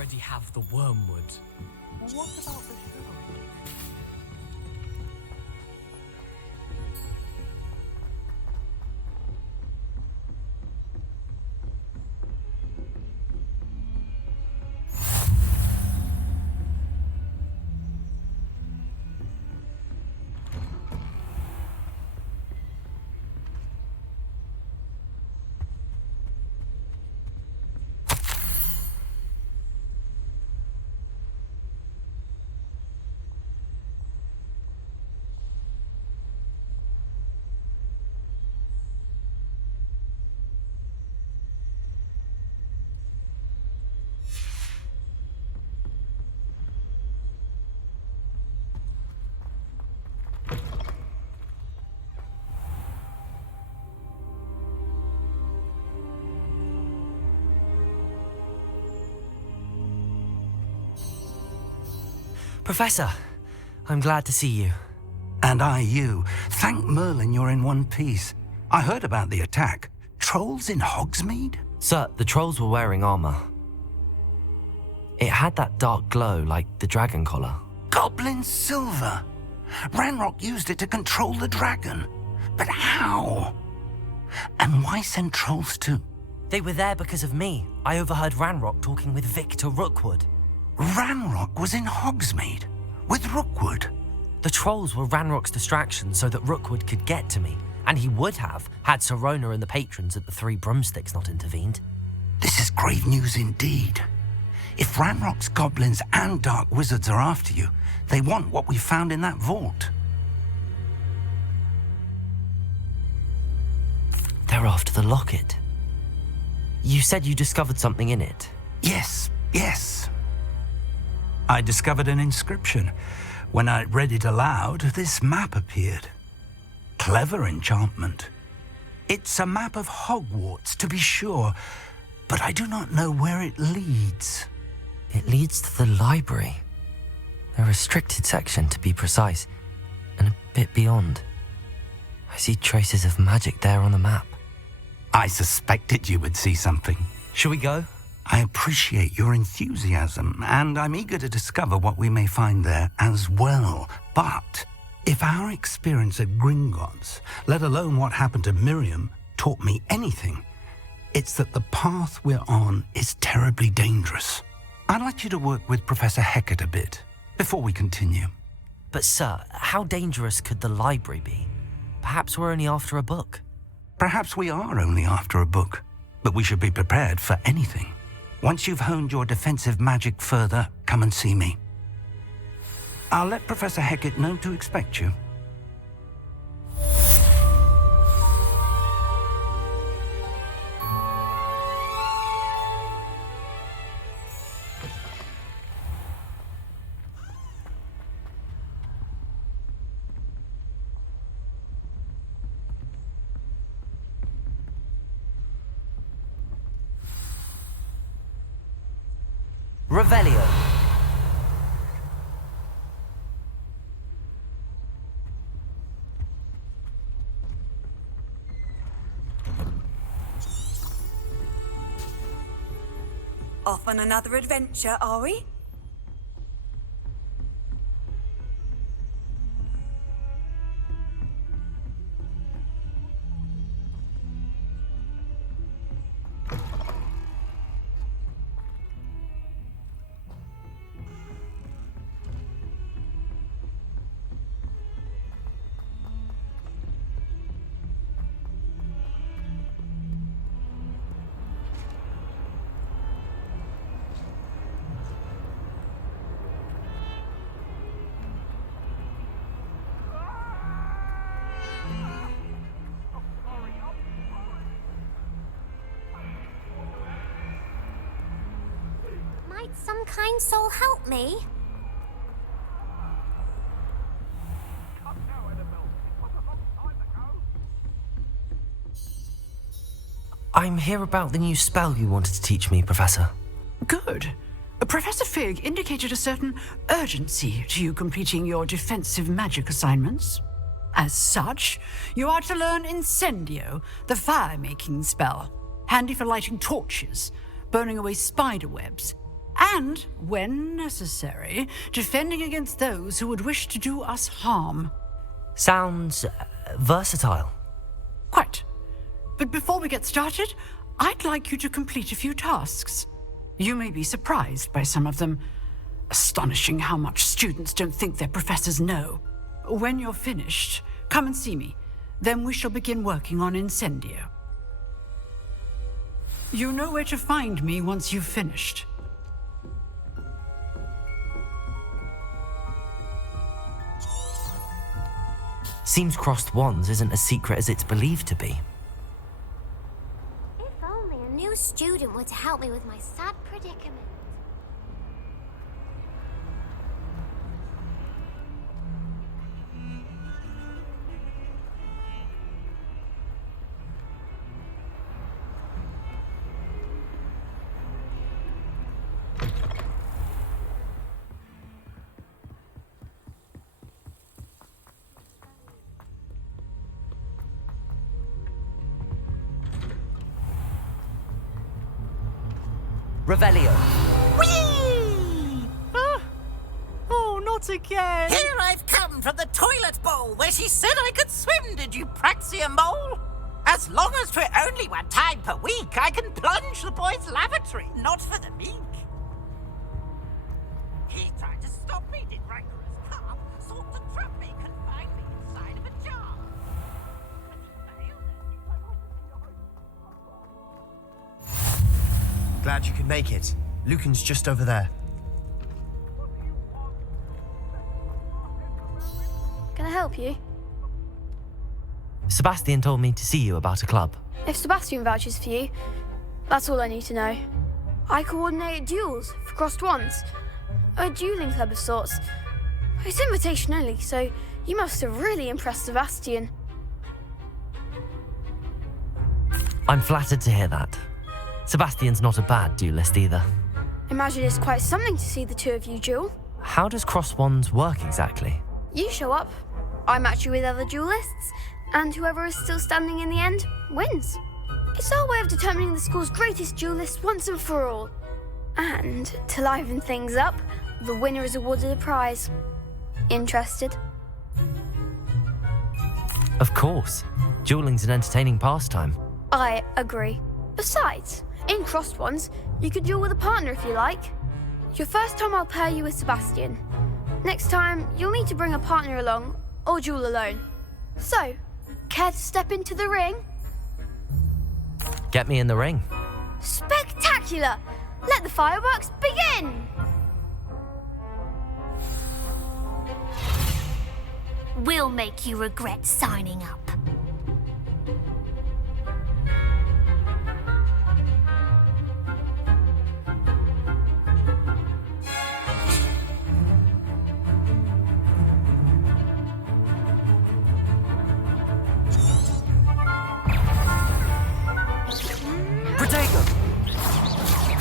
already have the wormwood. What about the sugar? Professor, I'm glad to see you. And I you. Thank Merlin you're in one piece. I heard about the attack. Trolls in Hogsmeade? Sir, the trolls were wearing armor. It had that dark glow like the dragon collar. Goblin silver. Ranrock used it to control the dragon. But how? And why send trolls too? They were there because of me. I overheard Ranrock talking with Victor Rookwood. Ranrock was in Hogsmeade with Rookwood. The trolls were Ranrock's distraction so that Rookwood could get to me, and he would have had Sirona and the patrons at the Three Broomsticks not intervened. This is grave news indeed. If Ranrock's goblins and dark wizards are after you, they want what we found in that vault. They're after the locket. You said you discovered something in it. Yes. I discovered an inscription. When I read it aloud, this map appeared. Clever enchantment. It's a map of Hogwarts, to be sure, but I do not know where it leads. It leads to the library. A restricted section, to be precise, and a bit beyond. I see traces of magic there on the map. I suspected you would see something. Shall we go? I appreciate your enthusiasm, and I'm eager to discover what we may find there as well. But if our experience at Gringotts, let alone what happened to Miriam, taught me anything, it's that the path we're on is terribly dangerous. I'd like you to work with Professor Hecat a bit before we continue. But sir, how dangerous could the library be? Perhaps we're only after a book. Perhaps we are only after a book, but we should be prepared for anything. Once you've honed your defensive magic further, come and see me. I'll let Professor Hecat know to expect you. Revelio. Off on another adventure, are we? Might some kind soul help me? I'm here about the new spell you wanted to teach me, Professor. Good. Professor Fig indicated a certain urgency to you completing your defensive magic assignments. As such, you are to learn Incendio, the fire-making spell, handy for lighting torches, burning away spider webs, and, when necessary, defending against those who would wish to do us harm. Sounds versatile. Quite. But before we get started, I'd like you to complete a few tasks. You may be surprised by some of them. Astonishing how much students don't think their professors know. When you're finished, come and see me. Then we shall begin working on Incendio. You know where to find me once you've finished. Seems crossed wands isn't as secret as it's believed to be. If only a new student were to help me with my sad predicament. Revelio. Whee! Oh, not again! Here I've come from the toilet bowl where she said I could swim, did you praxia mole? As long as 'twere only one time per week, I can plunge the boy's lavatory, not for the meek. He tried to stop me, did rancorous calf, sought to trap me, confine me inside of a jar. But he failed. Glad you could make it. Lucan's just over there. Can I help you? Sebastian told me to see you about a club. If Sebastian vouches for you, that's all I need to know. I coordinate duels for crossed wands. A dueling club of sorts. It's invitation only, so you must have really impressed Sebastian. I'm flattered to hear that. Sebastian's not a bad duelist either. Imagine it's quite something to see the two of you duel. How does crossed wands work exactly? You show up, I match you with other duelists, and whoever is still standing in the end wins. It's our way of determining the school's greatest duelist once and for all. And to liven things up, the winner is awarded a prize. Interested? Of course. Dueling's an entertaining pastime. I agree. Besides, in crossed ones, you could duel with a partner if you like. Your first time I'll pair you with Sebastian. Next time, you'll need to bring a partner along, or duel alone. So, care to step into the ring? Get me in the ring. Spectacular! Let the fireworks begin! We'll make you regret signing up.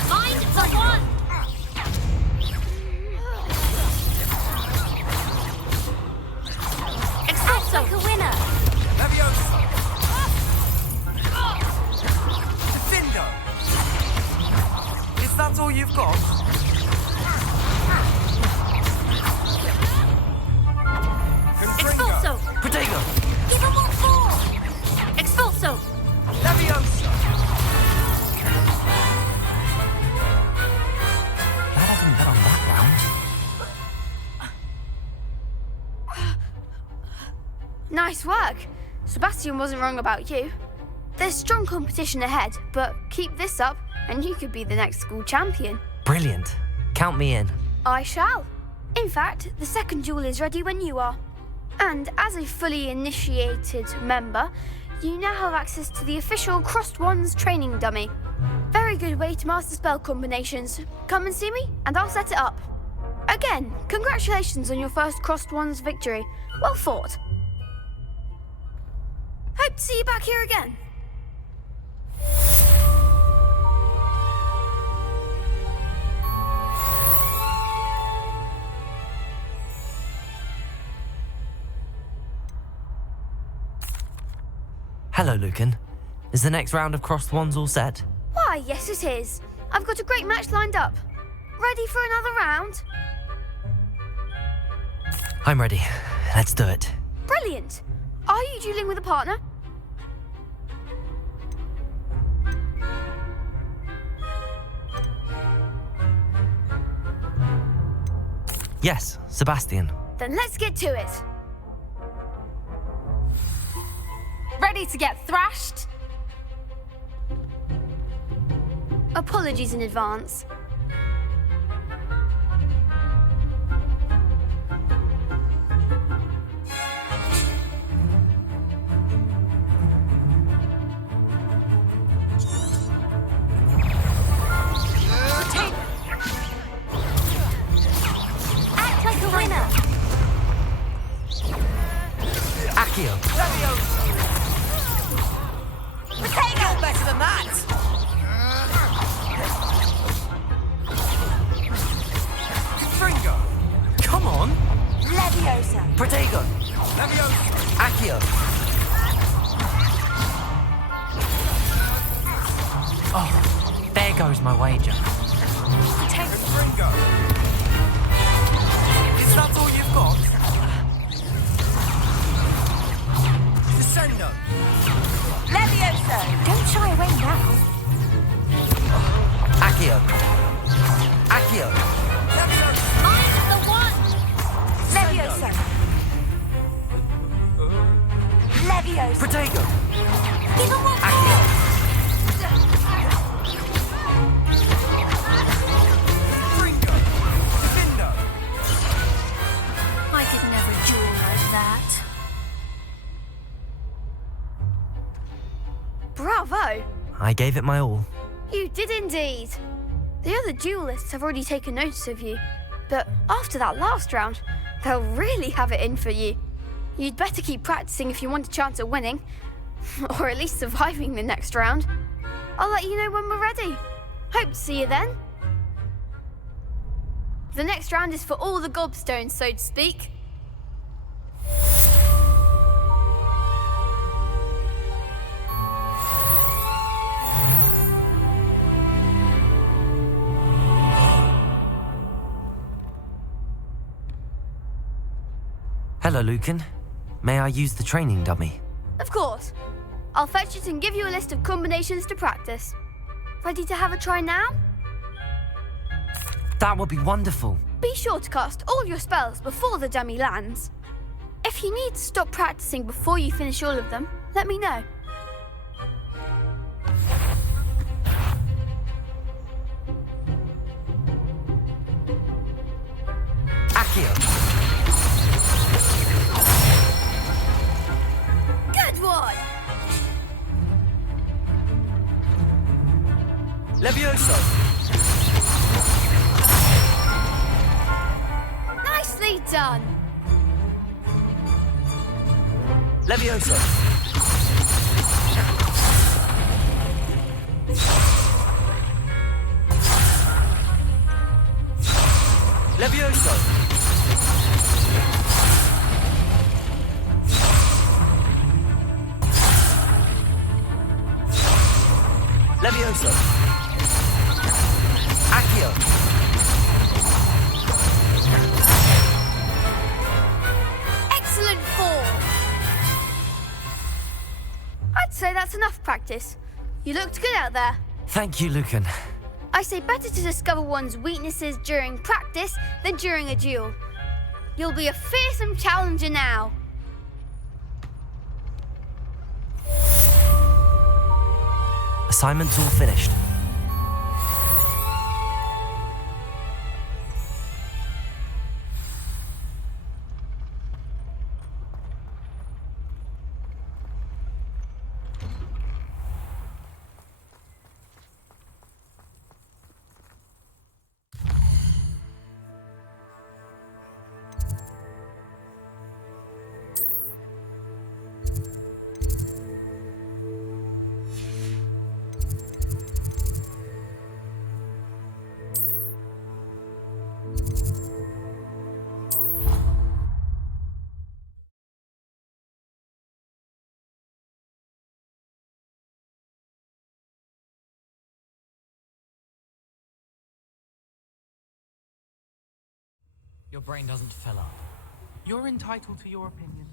Find the one! Act like a winner! Leviosa! Defender! Is that all you've got? Expulso! Protego! Give him what for! Expulso! Leviosa! That hasn't bet on that round. Nice work. Sebastian wasn't wrong about you. There's strong competition ahead, but keep this up and you could be the next school champion. Brilliant. Count me in. I shall. In fact, the second duel is ready when you are. And as a fully initiated member, you now have access to the official Crossed Wands training dummy. Very good way to master spell combinations. Come and see me, and I'll set it up. Again, congratulations on your first Crossed Wands victory. Well fought. Hope to see you back here again. Hello, Lucan. Is the next round of crossed wands all set? Why, yes it is. I've got a great match lined up. Ready for another round? I'm ready. Let's do it. Brilliant. Are you dueling with a partner? Yes, Sebastian. Then let's get to it. Ready to get thrashed? Apologies in advance. Act like a winner. Accio. Leviosa! You're better than that! Fringo! Come on. Leviosa. Protagon. Leviosa! Accio. Oh, there goes my wager. Fringo! Is that all you've got? Descendo! Leviosa. Don't shy away now. Accio. Accio. Leviosa! Mine's the one. Leviosa. Leviosa. Protagon. Give him one Accio. more. Fringo! Defendo! I could never duel like that. Bravo! I gave it my all. You did indeed. The other duelists have already taken notice of you, but after that last round, they'll really have it in for you. You'd better keep practicing if you want a chance at winning, or at least surviving the next round. I'll let you know when we're ready. Hope to see you then. The next round is for all the gobstones, so to speak. Hello, Lucan. May I use the training dummy? Of course. I'll fetch it and give you a list of combinations to practice. Ready to have a try now? That would be wonderful. Be sure to cast all your spells before the dummy lands. If you need to stop practicing before you finish all of them, let me know. Accio. Good one! Leviosa! Nicely done! Leviosa! Leviosa! Leviosa! Accio! Excellent form! I'd say that's enough practice. You looked good out there. Thank you, Lucan. I say better to discover one's weaknesses during practice than during a duel. You'll be a fearsome challenger now. Assignment's all finished. Your brain doesn't fill up. You're entitled to your opinion.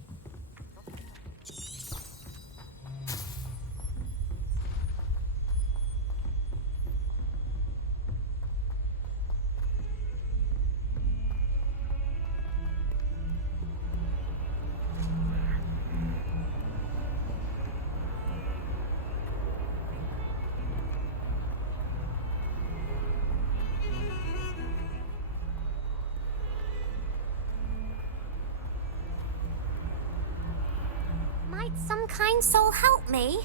Might some kind soul help me?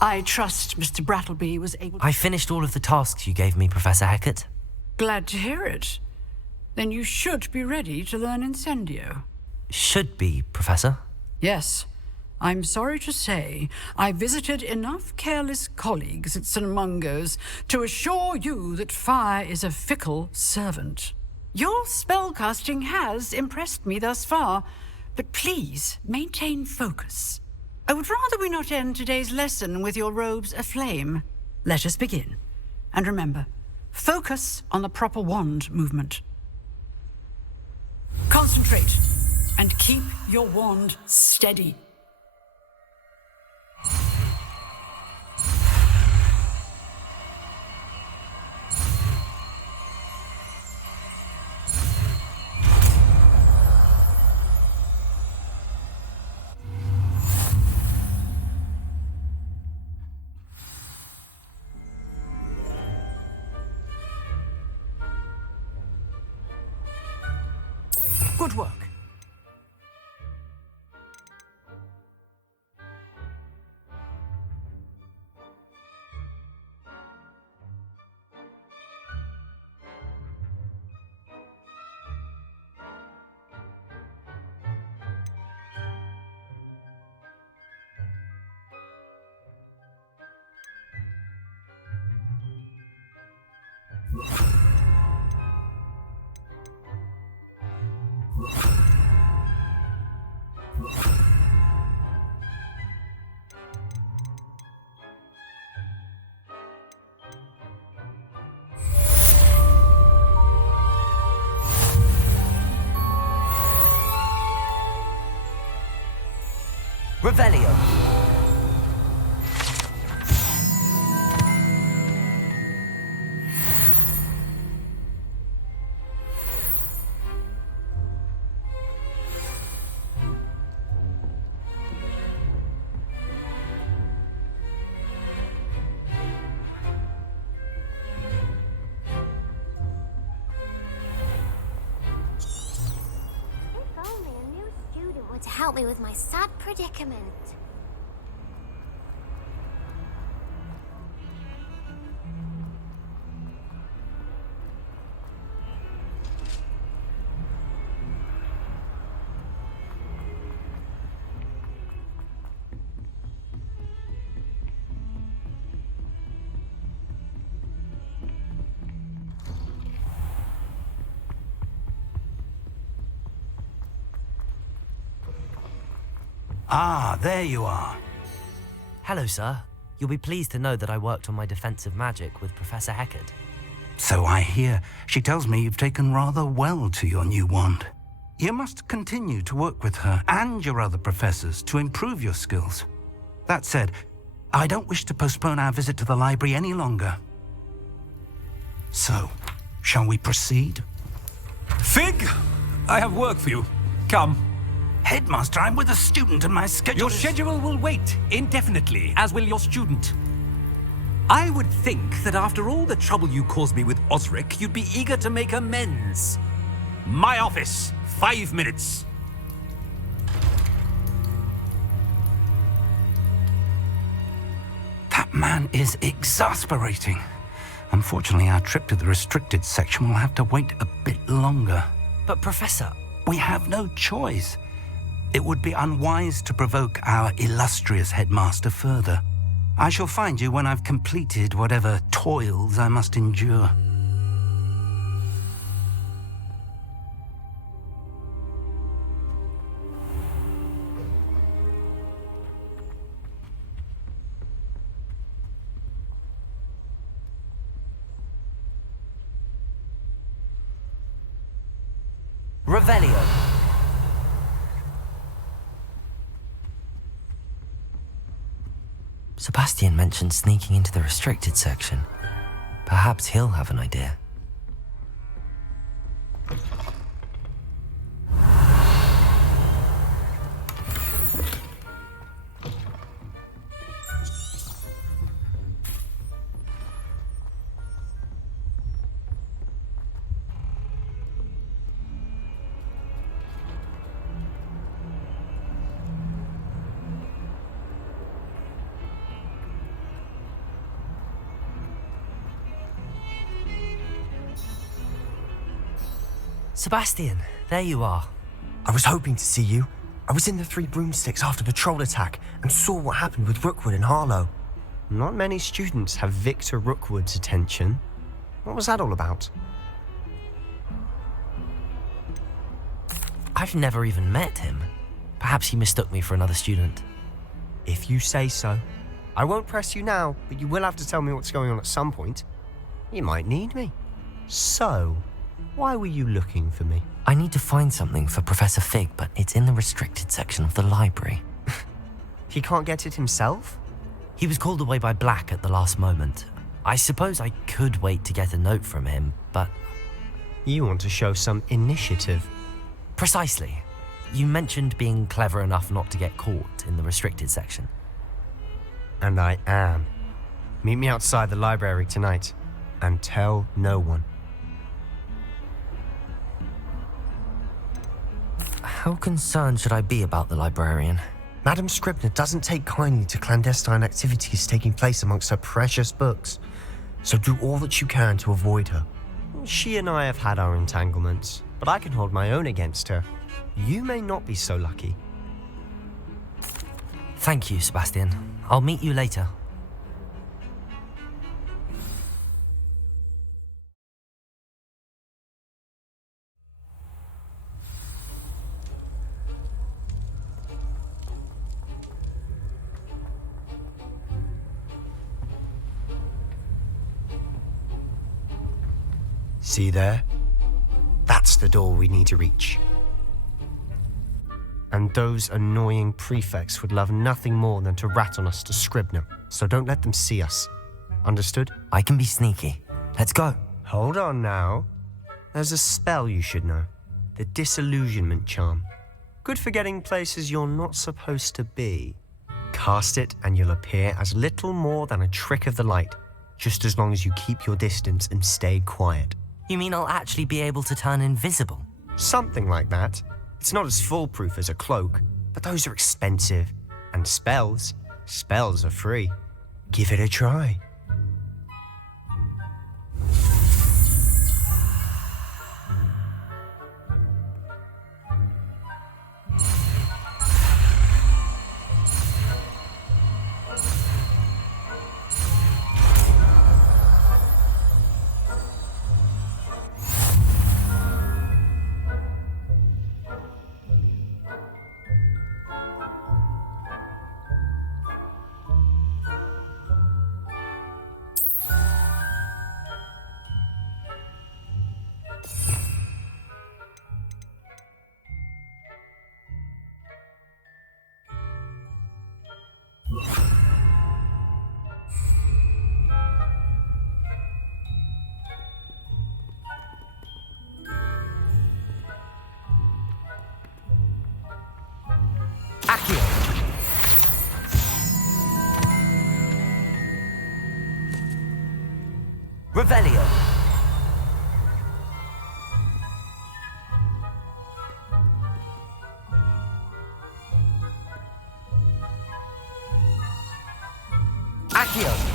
I trust Mr. Brattleby was able to... I finished all of the tasks you gave me, Professor Hecat. Glad to hear it. Then you should be ready to learn Incendio. Should be, Professor. Yes. I'm sorry to say, I visited enough careless colleagues at St. Mungo's to assure you that fire is a fickle servant. Your spellcasting has impressed me thus far, but please maintain focus. I would rather we not end today's lesson with your robes aflame. Let us begin. And remember, focus on the proper wand movement. Concentrate, and keep your wand steady. Good work. Revelio. If only a new student were to help me with my sad predicament. Ah, there you are. Hello, sir. You'll be pleased to know that I worked on my defensive magic with Professor Hecat. So I hear. She tells me you've taken rather well to your new wand. You must continue to work with her and your other professors to improve your skills. That said, I don't wish to postpone our visit to the library any longer. So, shall we proceed? Fig, I have work for you. Come. Headmaster, I'm with a student and my schedule Your schedule will wait indefinitely, as will your student. I would think that after all the trouble you caused me with Osric, you'd be eager to make amends. My office, 5 minutes. That man is exasperating. Unfortunately, our trip to the restricted section will have to wait a bit longer. But Professor... We have no choice. It would be unwise to provoke our illustrious headmaster further. I shall find you when I've completed whatever toils I must endure. Revelio. Sebastian mentioned sneaking into the restricted section. Perhaps he'll have an idea. Sebastian, there you are. I was hoping to see you. I was in the Three Broomsticks after the troll attack and saw what happened with Rookwood and Harlow. Not many students have Victor Rookwood's attention. What was that all about? I've never even met him. Perhaps he mistook me for another student. If you say so. I won't press you now, but you will have to tell me what's going on at some point. You might need me. So, why were you looking for me? I need to find something for Professor Fig, but it's in the restricted section of the library. He can't get it himself? He was called away by Black at the last moment. I suppose I could wait to get a note from him, but... You want to show some initiative. Precisely. You mentioned being clever enough not to get caught in the restricted section. And I am. Meet me outside the library tonight, and tell no one. How concerned should I be about the librarian? Madame Scribner doesn't take kindly to clandestine activities taking place amongst her precious books, so do all that you can to avoid her. She and I have had our entanglements, but I can hold my own against her. You may not be so lucky. Thank you, Sebastian. I'll meet you later. See there? That's the door we need to reach. And those annoying prefects would love nothing more than to rat on us to Scribner, so don't let them see us. Understood? I can be sneaky. Let's go. Hold on now. There's a spell you should know. The Disillusionment Charm. Good for getting places you're not supposed to be. Cast it and you'll appear as little more than a trick of the light, just as long as you keep your distance and stay quiet. You mean I'll actually be able to turn invisible? Something like that. It's not as foolproof as a cloak, but those are expensive. And spells are free. Give it a try. Revelio. Accio.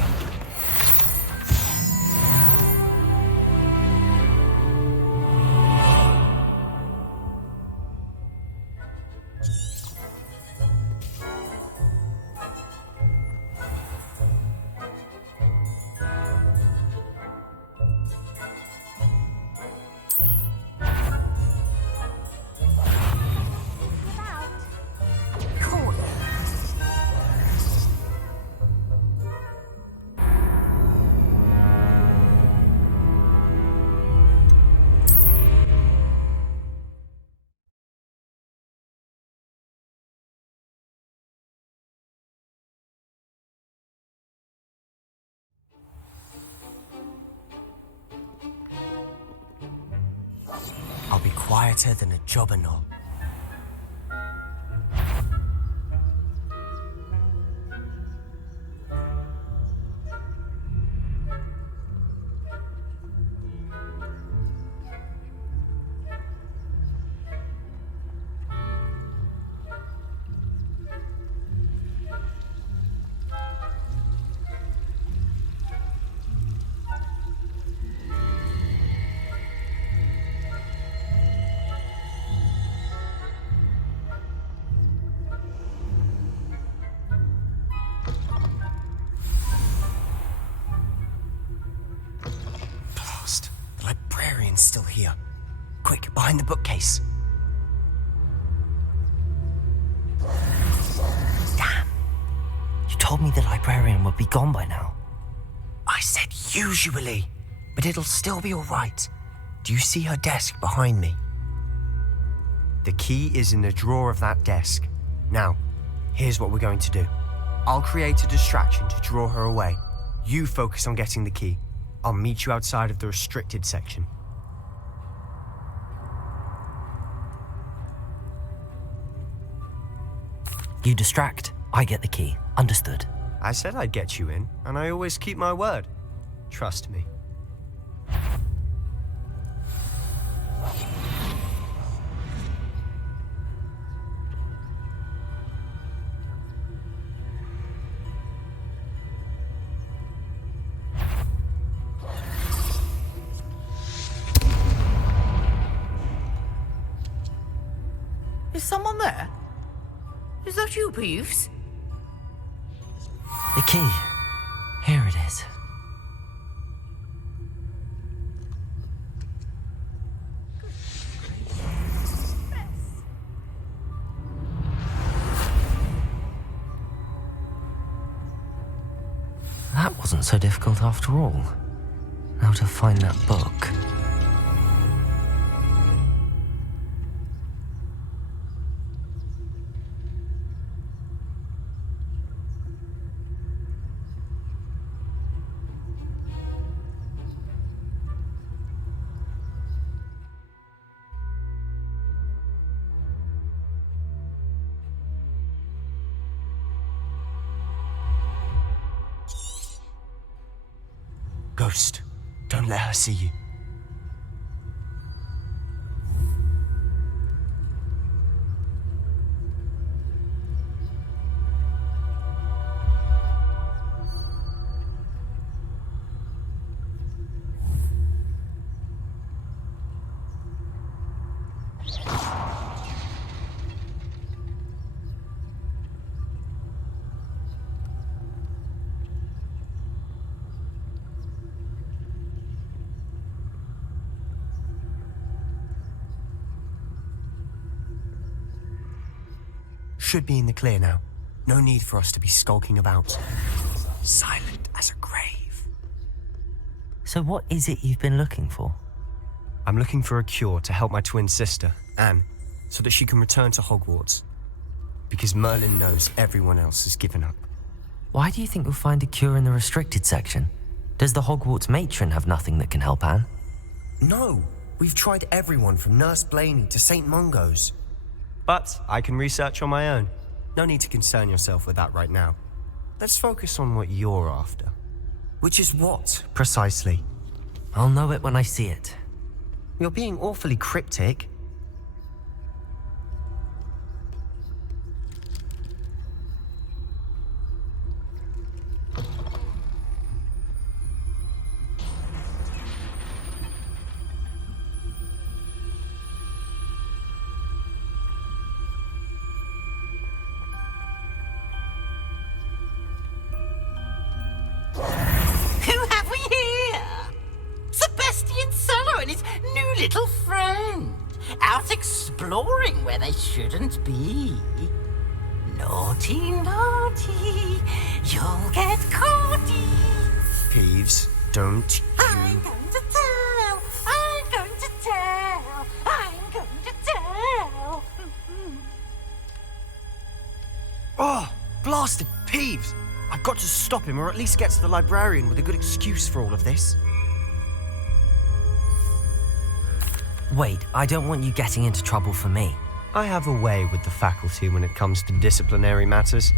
I'll be quieter than a jobberknoll. Still here. Quick, behind the bookcase. Damn. You told me the librarian would be gone by now. I said usually, but it'll still be all right. Do you see her desk behind me? The key is in the drawer of that desk. Now, here's what we're going to do. I'll create a distraction to draw her away. You focus on getting the key. I'll meet you outside of the restricted section. You distract, I get the key. Understood. I said I'd get you in, and I always keep my word. Trust me. Is someone there? Is that you, Peeves? The key. Here it is. That wasn't so difficult after all. Now to find that book. Ghost, don't let her see you. Should be in the clear now. No need for us to be skulking about. Silent as a grave. So what is it you've been looking for? I'm looking for a cure to help my twin sister, Anne, so that she can return to Hogwarts. Because Merlin knows everyone else has given up. Why do you think we'll find a cure in the restricted section? Does the Hogwarts matron have nothing that can help Anne? No, we've tried everyone from Nurse Blaney to St. Mungo's. But I can research on my own. No need to concern yourself with that right now. Let's focus on what you're after. Which is what, precisely? I'll know it when I see it. You're being awfully cryptic. Little friend, out exploring where they shouldn't be. Naughty, naughty, you'll get caughty. Peeves, don't you... I'm going to tell, I'm going to tell, I'm going to tell. Oh, blasted Peeves! I've got to stop him, or at least get to the librarian with a good excuse for all of this. Wait, I don't want you getting into trouble for me. I have a way with the faculty when it comes to disciplinary matters.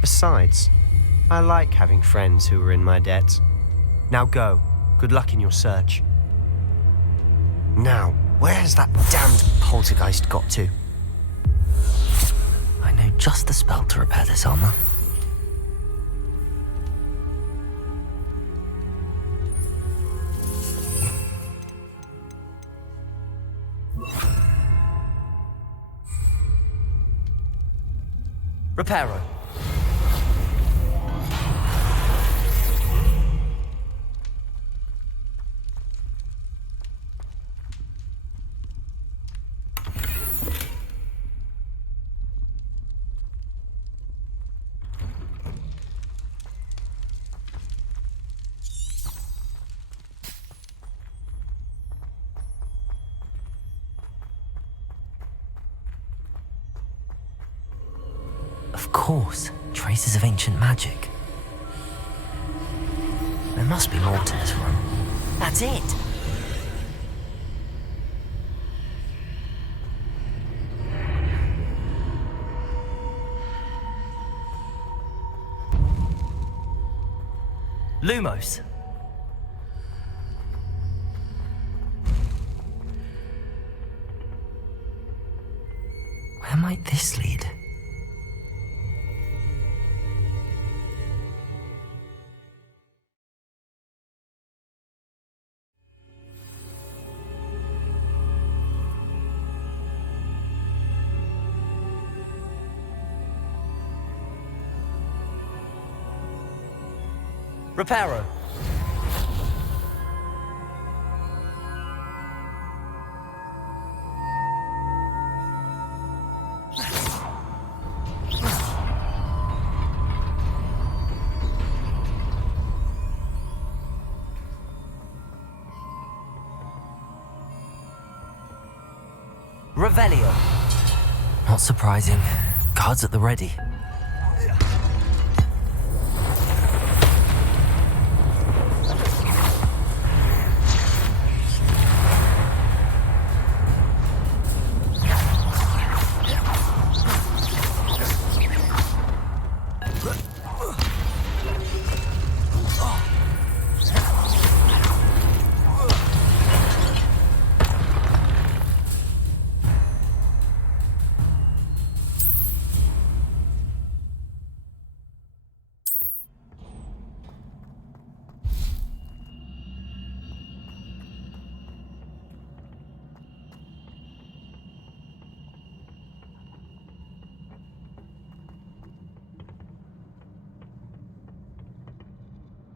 Besides, I like having friends who are in my debt. Now go. Good luck in your search. Now, where's that damned poltergeist got to? I know just the spell to repair this armor. Reparo. Of course, traces of ancient magic. There must be more to this room. That's it. Lumos. Where might this lead? Reparo. Revelio. Not surprising. Guards at the ready.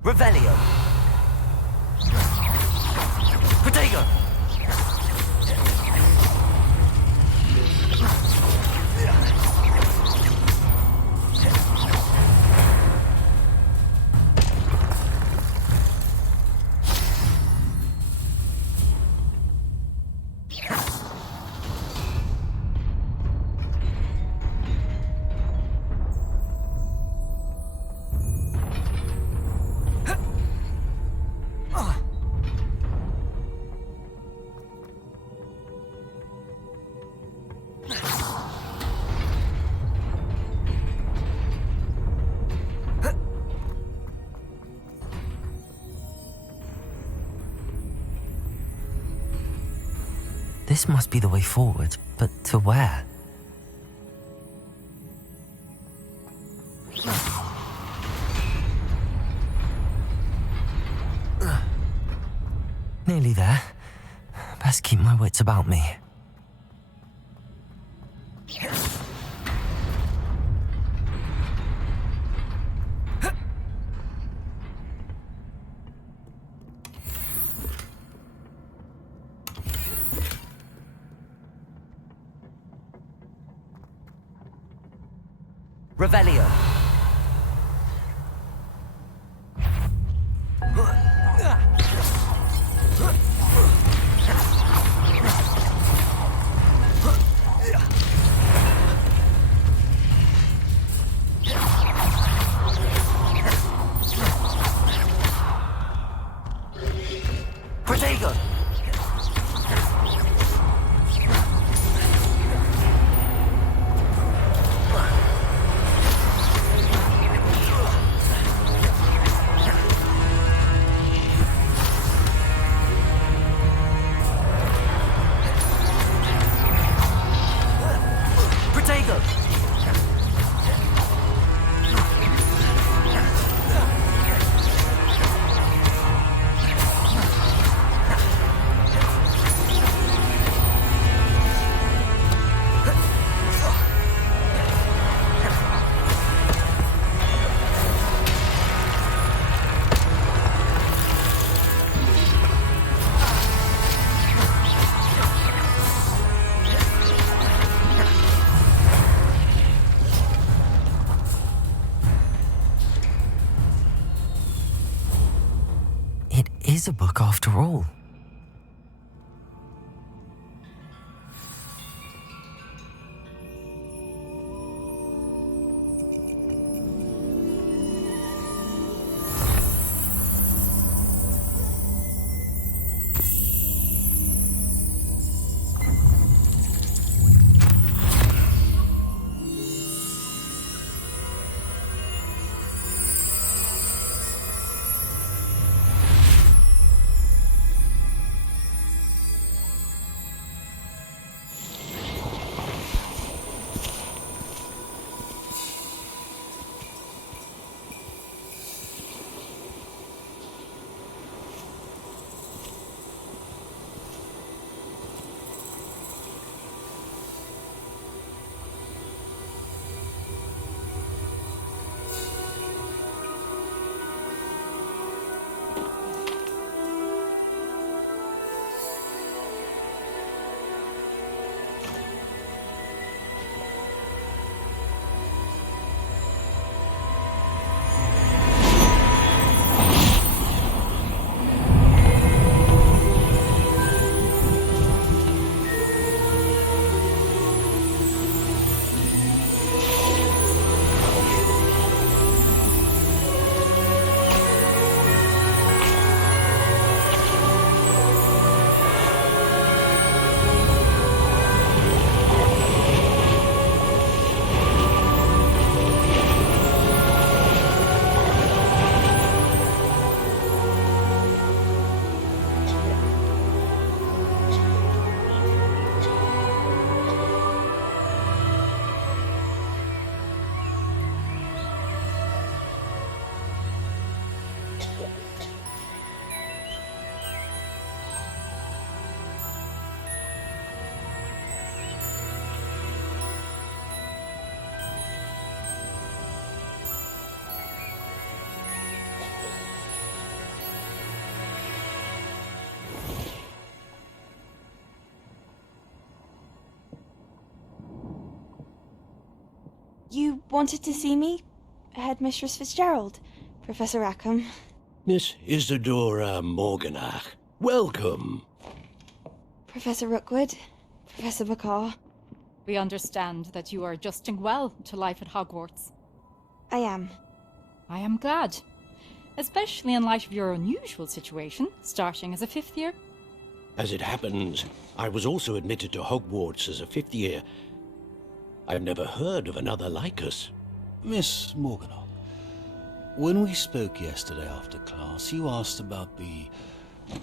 Revelio. Protego. This must be the way forward, but to where? Nearly there. Best keep my wits about me. Revelio. Protego. is a book after all. You wanted to see me? Headmistress Fitzgerald, Professor Rackham. Miss Isadora Morganach, welcome. Professor Rookwood, Professor Bakar. We understand that you are adjusting well to life at Hogwarts. I am. I am glad. Especially in light of your unusual situation, starting as a 5th year. As it happens, I was also admitted to Hogwarts as a 5th year. I've never heard of another like us. Miss Morganach, when we spoke yesterday after class, you asked about the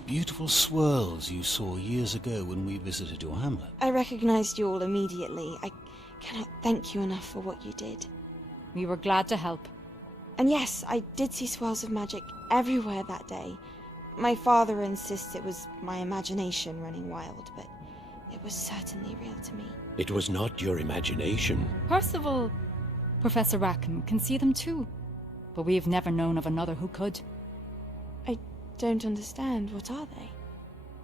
beautiful swirls you saw years ago when we visited your hamlet. I recognized you all immediately. I cannot thank you enough for what you did. We were glad to help. And yes, I did see swirls of magic everywhere that day. My father insists it was my imagination running wild, but it was certainly real to me. It was not your imagination. Percival, Professor Rackham can see them too, but we have never known of another who could. I don't understand. What are they?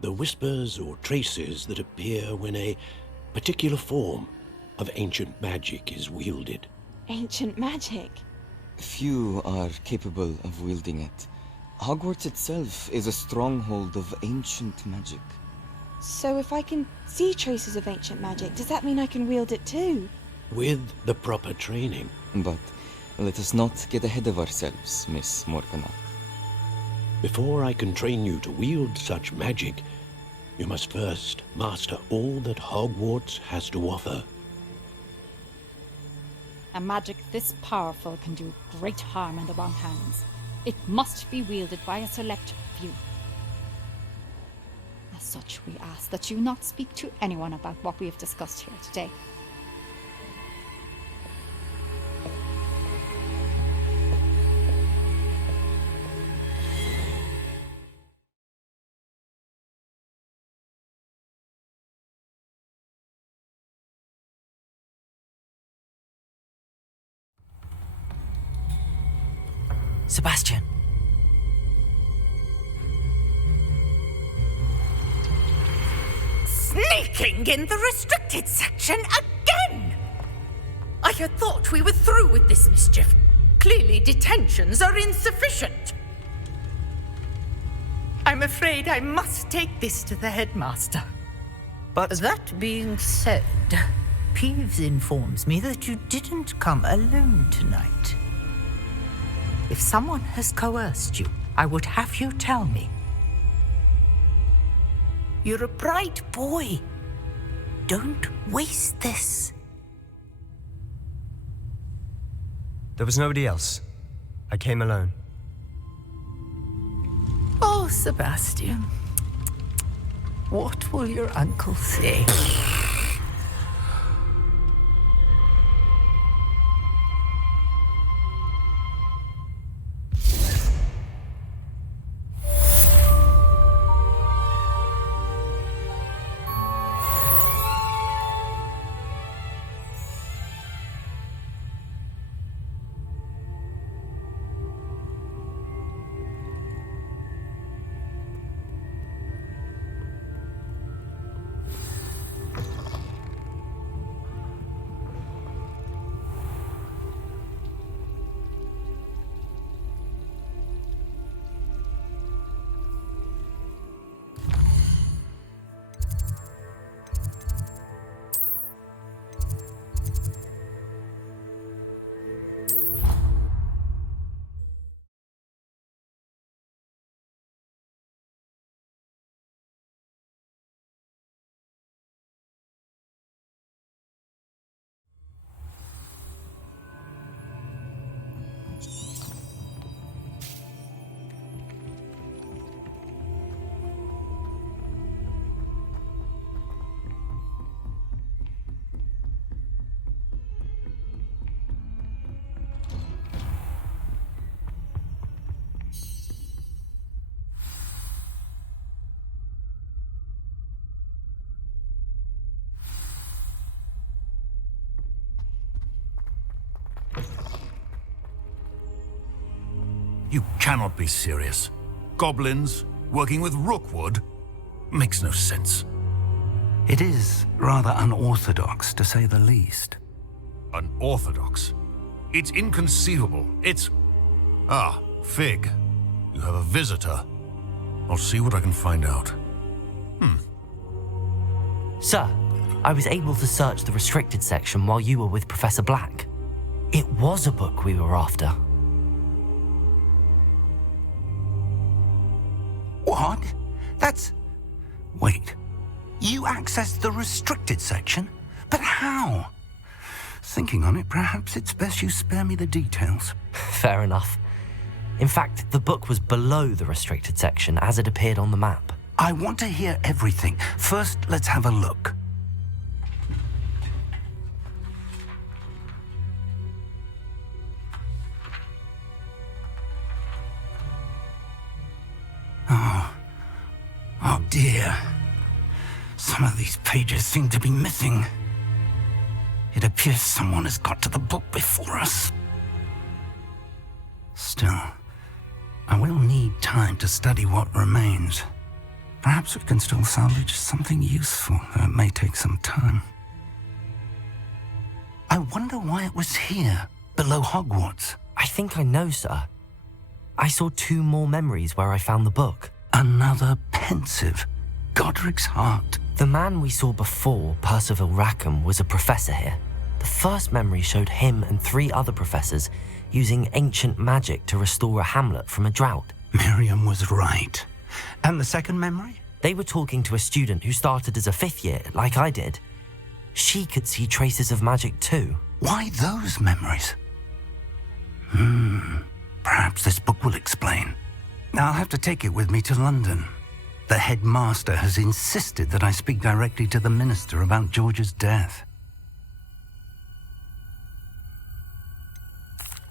The whispers or traces that appear when a particular form of ancient magic is wielded. Ancient magic? Few are capable of wielding it. Hogwarts itself is a stronghold of ancient magic. So if I can see traces of ancient magic, does that mean I can wield it too? With the proper training. But let us not get ahead of ourselves, Miss Morganach. Before I can train you to wield such magic, you must first master all that Hogwarts has to offer. A magic this powerful can do great harm in the wrong hands. It must be wielded by a select few. As such, we ask that you not speak to anyone about what we have discussed here today. Sebastian. Sneaking in the restricted section again! I had thought we were through with this mischief. Clearly detentions are insufficient. I'm afraid I must take this to the headmaster. But that being said, Peeves informs me that you didn't come alone tonight. If someone has coerced you, I would have you tell me. You're a bright boy. Don't waste this. there was nobody else. I came alone. Oh, Sebastian. What will your uncle say? You cannot be serious. Goblins working with Rookwood? Makes no sense. It is rather unorthodox, to say the least. Unorthodox? It's inconceivable. It's... Ah, Fig. You have a visitor. I'll see what I can find out. Sir, I was able to search the restricted section while you were with Professor Black. It was a book we were after. What? That's... Wait. You accessed the restricted section? But how? Thinking on it, perhaps it's best you spare me the details. Fair enough. In fact, the book was below the restricted section as it appeared on the map. I want to hear everything. First, let's have a look. Oh dear. Some of these pages seem to be missing. It appears someone has got to the book before us. Still, I will need time to study what remains. Perhaps we can still salvage something useful, though it may take some time. I wonder why it was here, below Hogwarts. I think I know, sir. I saw 2 more memories where I found the book. Another pensive. Godric's heart. The man we saw before, Percival Rackham, was a professor here. The first memory showed him and 3 other professors using ancient magic to restore a hamlet from a drought. Miriam was right. And the second memory? They were talking to a student who started as a 5th year, like I did. She could see traces of magic too. Why those memories? Perhaps this book will explain. I'll have to take it with me to London. The headmaster has insisted that I speak directly to the minister about George's death.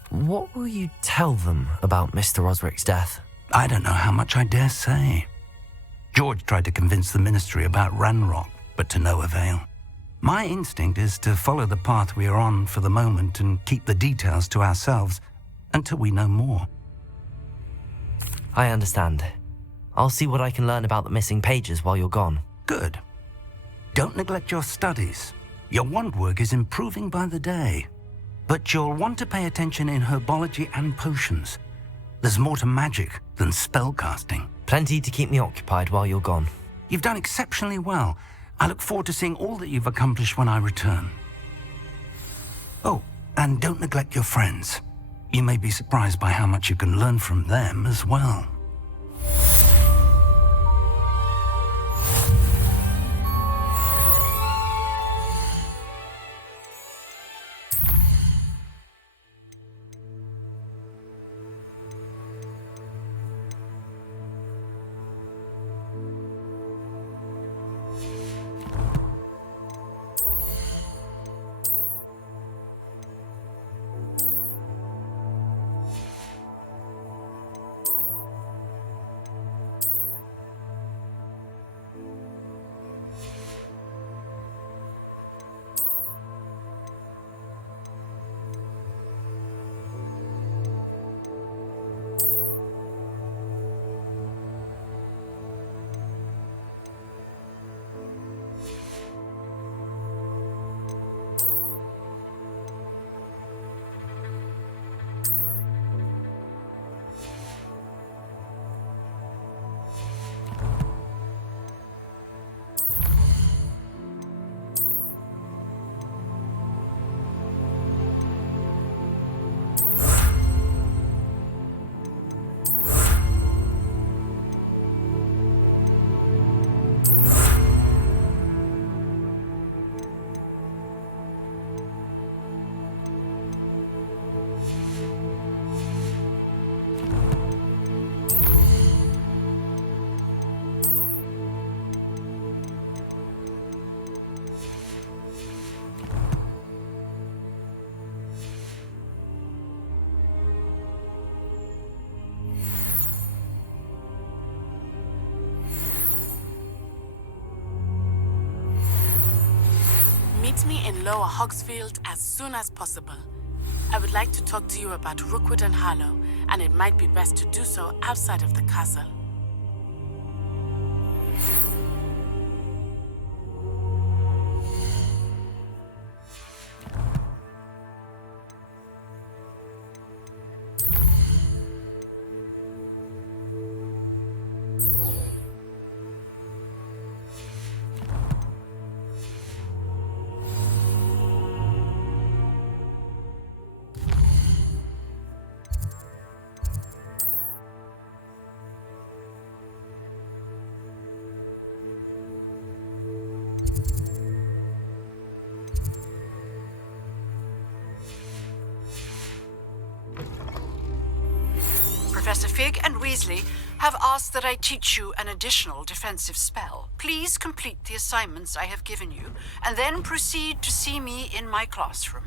What will you tell them about Mr. Osric's death? I don't know how much I dare say. George tried to convince the ministry about Ranrock, but to no avail. My instinct is to follow the path we are on for the moment and keep the details to ourselves until we know more. I understand. I'll see what I can learn about the missing pages while you're gone. Good. Don't neglect your studies. Your wand work is improving by the day. But you'll want to pay attention in herbology and potions. There's more to magic than spellcasting. Plenty to keep me occupied while you're gone. You've done exceptionally well. I look forward to seeing all that you've accomplished when I return. Oh, and don't neglect your friends. You may be surprised by how much you can learn from them as well. Meet me in Lower Hogsfield as soon as possible. I would like to talk to you about Rookwood and Harlow, and it might be best to do so outside of the castle. Professor Fig and Weasley have asked that I teach you an additional defensive spell. Please complete the assignments I have given you, and then proceed to see me in my classroom.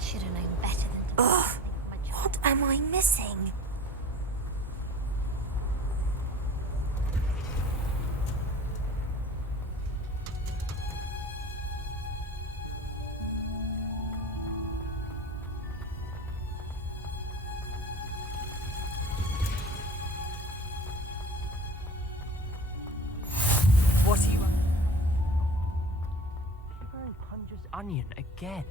Should have known better than to. Ugh! What am I missing? Shivering Punger's onion again.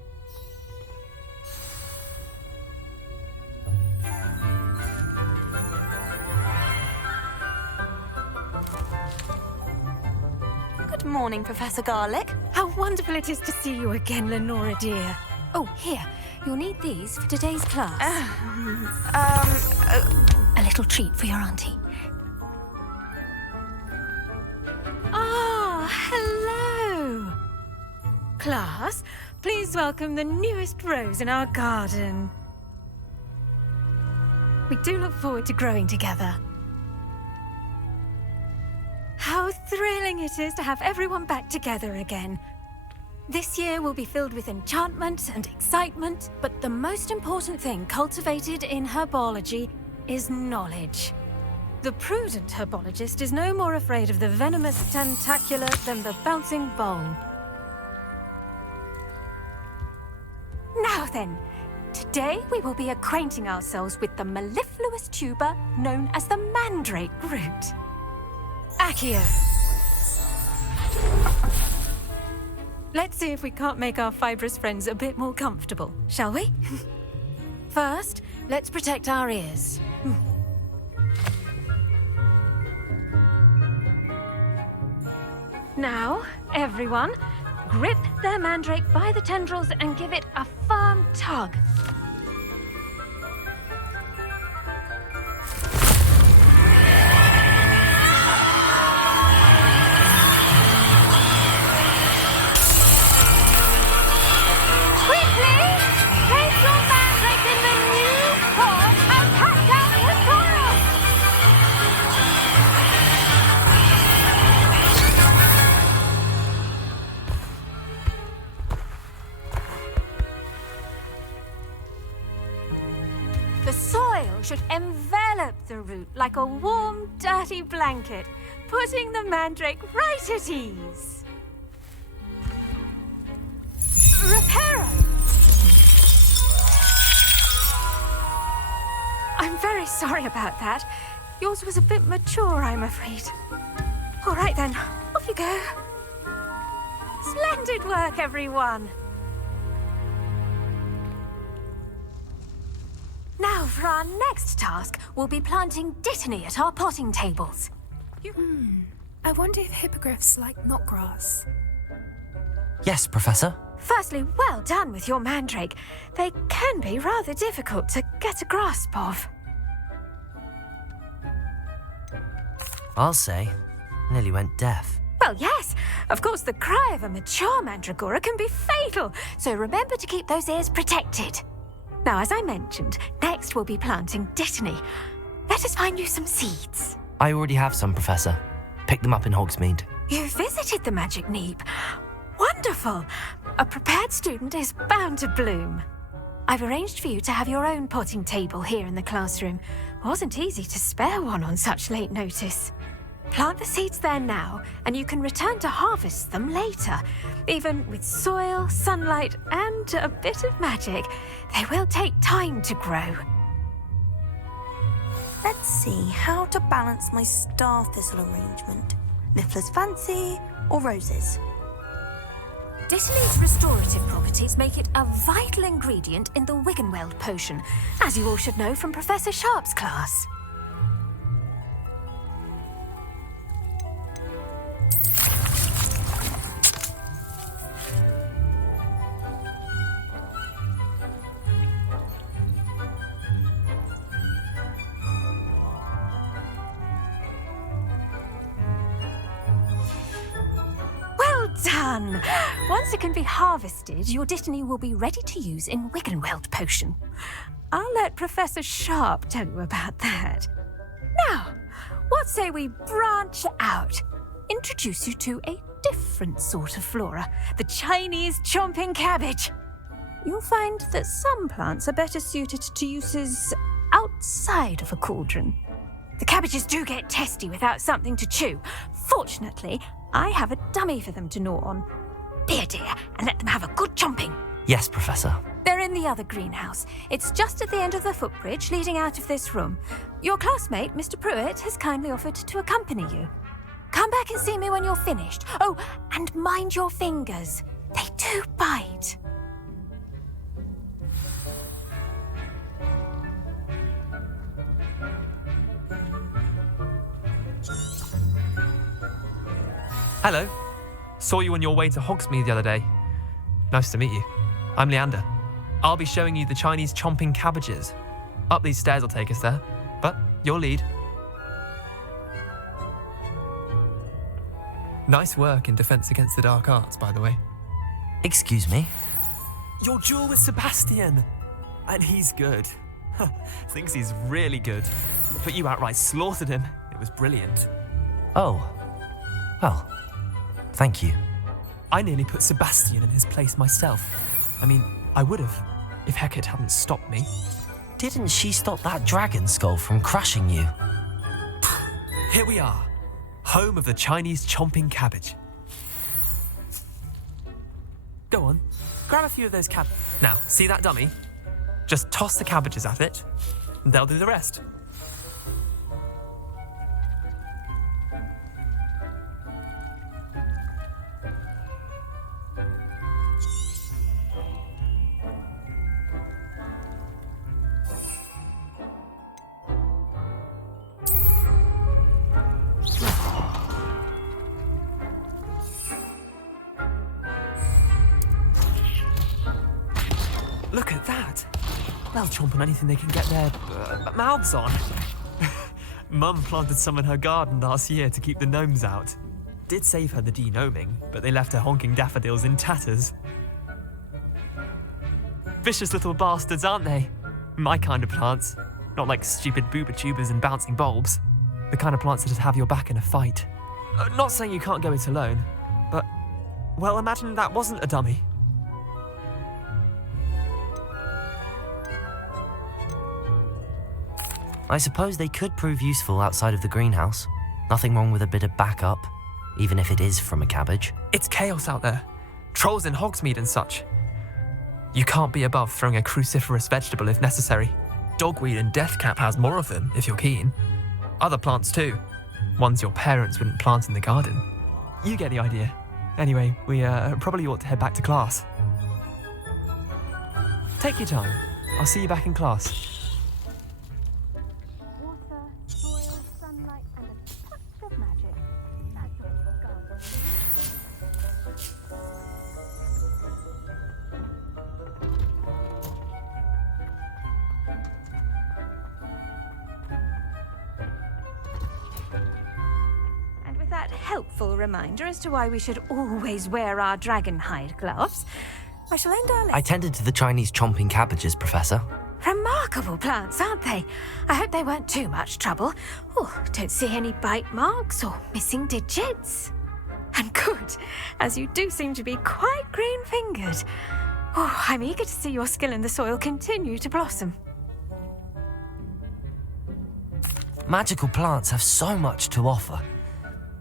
morning, Professor Garlick. How wonderful it is to see you again, Lenora dear. Oh, here. You'll need these for today's class. A little treat for your auntie. Ah, hello. Class, please welcome the newest rose in our garden. We do look forward to growing together. How thrilling it is to have everyone back together again. This year will be filled with enchantment and excitement, but the most important thing cultivated in herbology is knowledge. The prudent herbologist is no more afraid of the venomous tentacular than the bouncing bulb. Now then, today we will be acquainting ourselves with the mellifluous tuber known as the mandrake root. Accio. Let's see if we can't make our fibrous friends a bit more comfortable, shall we? First, let's protect our ears. Now, everyone, grip their mandrake by the tendrils and give it a firm tug. Should envelop the root like a warm, dirty blanket, putting the mandrake right at ease. Reparo! I'm very sorry about that. Yours was a bit mature, I'm afraid. All right then, off you go. Splendid work, everyone. Now, for our next task, we'll be planting dittany at our potting tables. I wonder if hippogriffs like knotgrass. Yes, Professor. Firstly, well done with your mandrake. They can be rather difficult to get a grasp of. I'll say, nearly went deaf. Well, yes. Of course, the cry of a mature mandragora can be fatal, so remember to keep those ears protected. Now, as I mentioned, next we'll be planting dittany. Let us find you some seeds. I already have some, Professor. Picked them up in Hogsmeade. You visited the Magic Neep. Wonderful. A prepared student is bound to bloom. I've arranged for you to have your own potting table here in the classroom. Wasn't easy to spare one on such late notice. Plant the seeds there now, and you can return to harvest them later. Even with soil, sunlight, and a bit of magic, they will take time to grow. Let's see how to balance my star thistle arrangement. Niffler's fancy or roses? Dittany's restorative properties make it a vital ingredient in the Wiggenweld potion, as you all should know from Professor Sharp's class. Done! Once it can be harvested, your dittany will be ready to use in Wiggenweld potion. I'll let Professor Sharp tell you about that. Now, what say we branch out? Introduce you to a different sort of flora, the Chinese chomping cabbage. You'll find that some plants are better suited to uses outside of a cauldron. The cabbages do get testy without something to chew. Fortunately, I have a dummy for them to gnaw on. Be a dear and let them have a good chomping. Yes, Professor. They're in the other greenhouse. It's just at the end of the footbridge leading out of this room. Your classmate, Mr. Pruitt, has kindly offered to accompany you. Come back and see me when you're finished. Oh, and mind your fingers. They do bite. Hello. Saw you on your way to Hogsmeade the other day. Nice to meet you. I'm Leander. I'll be showing you the Chinese chomping cabbages. Up these stairs will take us there, but your lead. Nice work in Defense Against the Dark Arts, by the way. Excuse me? Your duel with Sebastian! And he's good. Thinks he's really good. But you outright slaughtered him. It was brilliant. Oh. Well, thank you. I nearly put Sebastian in his place myself. I mean, I would have, if Hecat hadn't stopped me. Didn't she stop that dragon skull from crushing you? Here we are. Home of the Chinese chomping cabbage. Go on, grab a few of those cabbages. Now, see that dummy? Just toss the cabbages at it, and they'll do the rest. Look at that! They'll chomp on anything they can get their mouths on. Mum planted some in her garden last year to keep the gnomes out. Did save her the de-gnoming, but they left her honking daffodils in tatters. Vicious little bastards, aren't they? My kind of plants. Not like stupid booba-tubers and bouncing bulbs. The kind of plants that just have your back in a fight. Not saying you can't go it alone, but, well, imagine that wasn't a dummy. I suppose they could prove useful outside of the greenhouse. Nothing wrong with a bit of backup, even if it is from a cabbage. It's chaos out there. Trolls in Hogsmeade and such. You can't be above throwing a cruciferous vegetable if necessary. Dogweed and deathcap has more of them, if you're keen. Other plants too. Ones your parents wouldn't plant in the garden. You get the idea. Anyway, we probably ought to head back to class. Take your time. I'll see you back in class. Helpful reminder as to why we should always wear our dragon hide gloves. I shall end our lesson. I tended to the Chinese chomping cabbages, Professor. Remarkable plants, aren't they? I hope they weren't too much trouble. Oh, don't see any bite marks or missing digits. And good, as you do seem to be quite green-fingered. Oh, I'm eager to see your skill in the soil continue to blossom. Magical plants have so much to offer.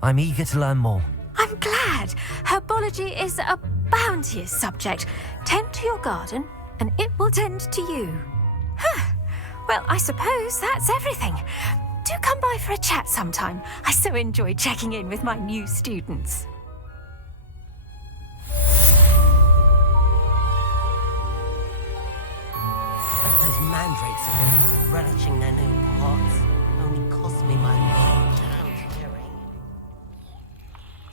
I'm eager to learn more. I'm glad. Herbology is a bounteous subject. Tend to your garden, and it will tend to you. Huh. Well, I suppose that's everything. Do come by for a chat sometime. I so enjoy checking in with my new students. Those mandrakes relishing their new pots only cost me my damn hearing.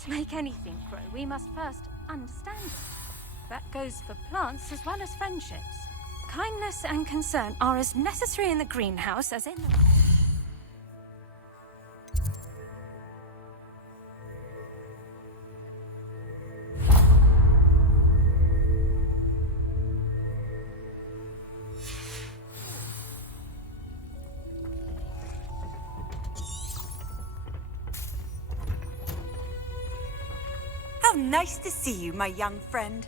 To make anything grow, we must first understand it. That goes for plants as well as friendships. Kindness and concern are as necessary in the greenhouse as in the... How nice to see you, my young friend.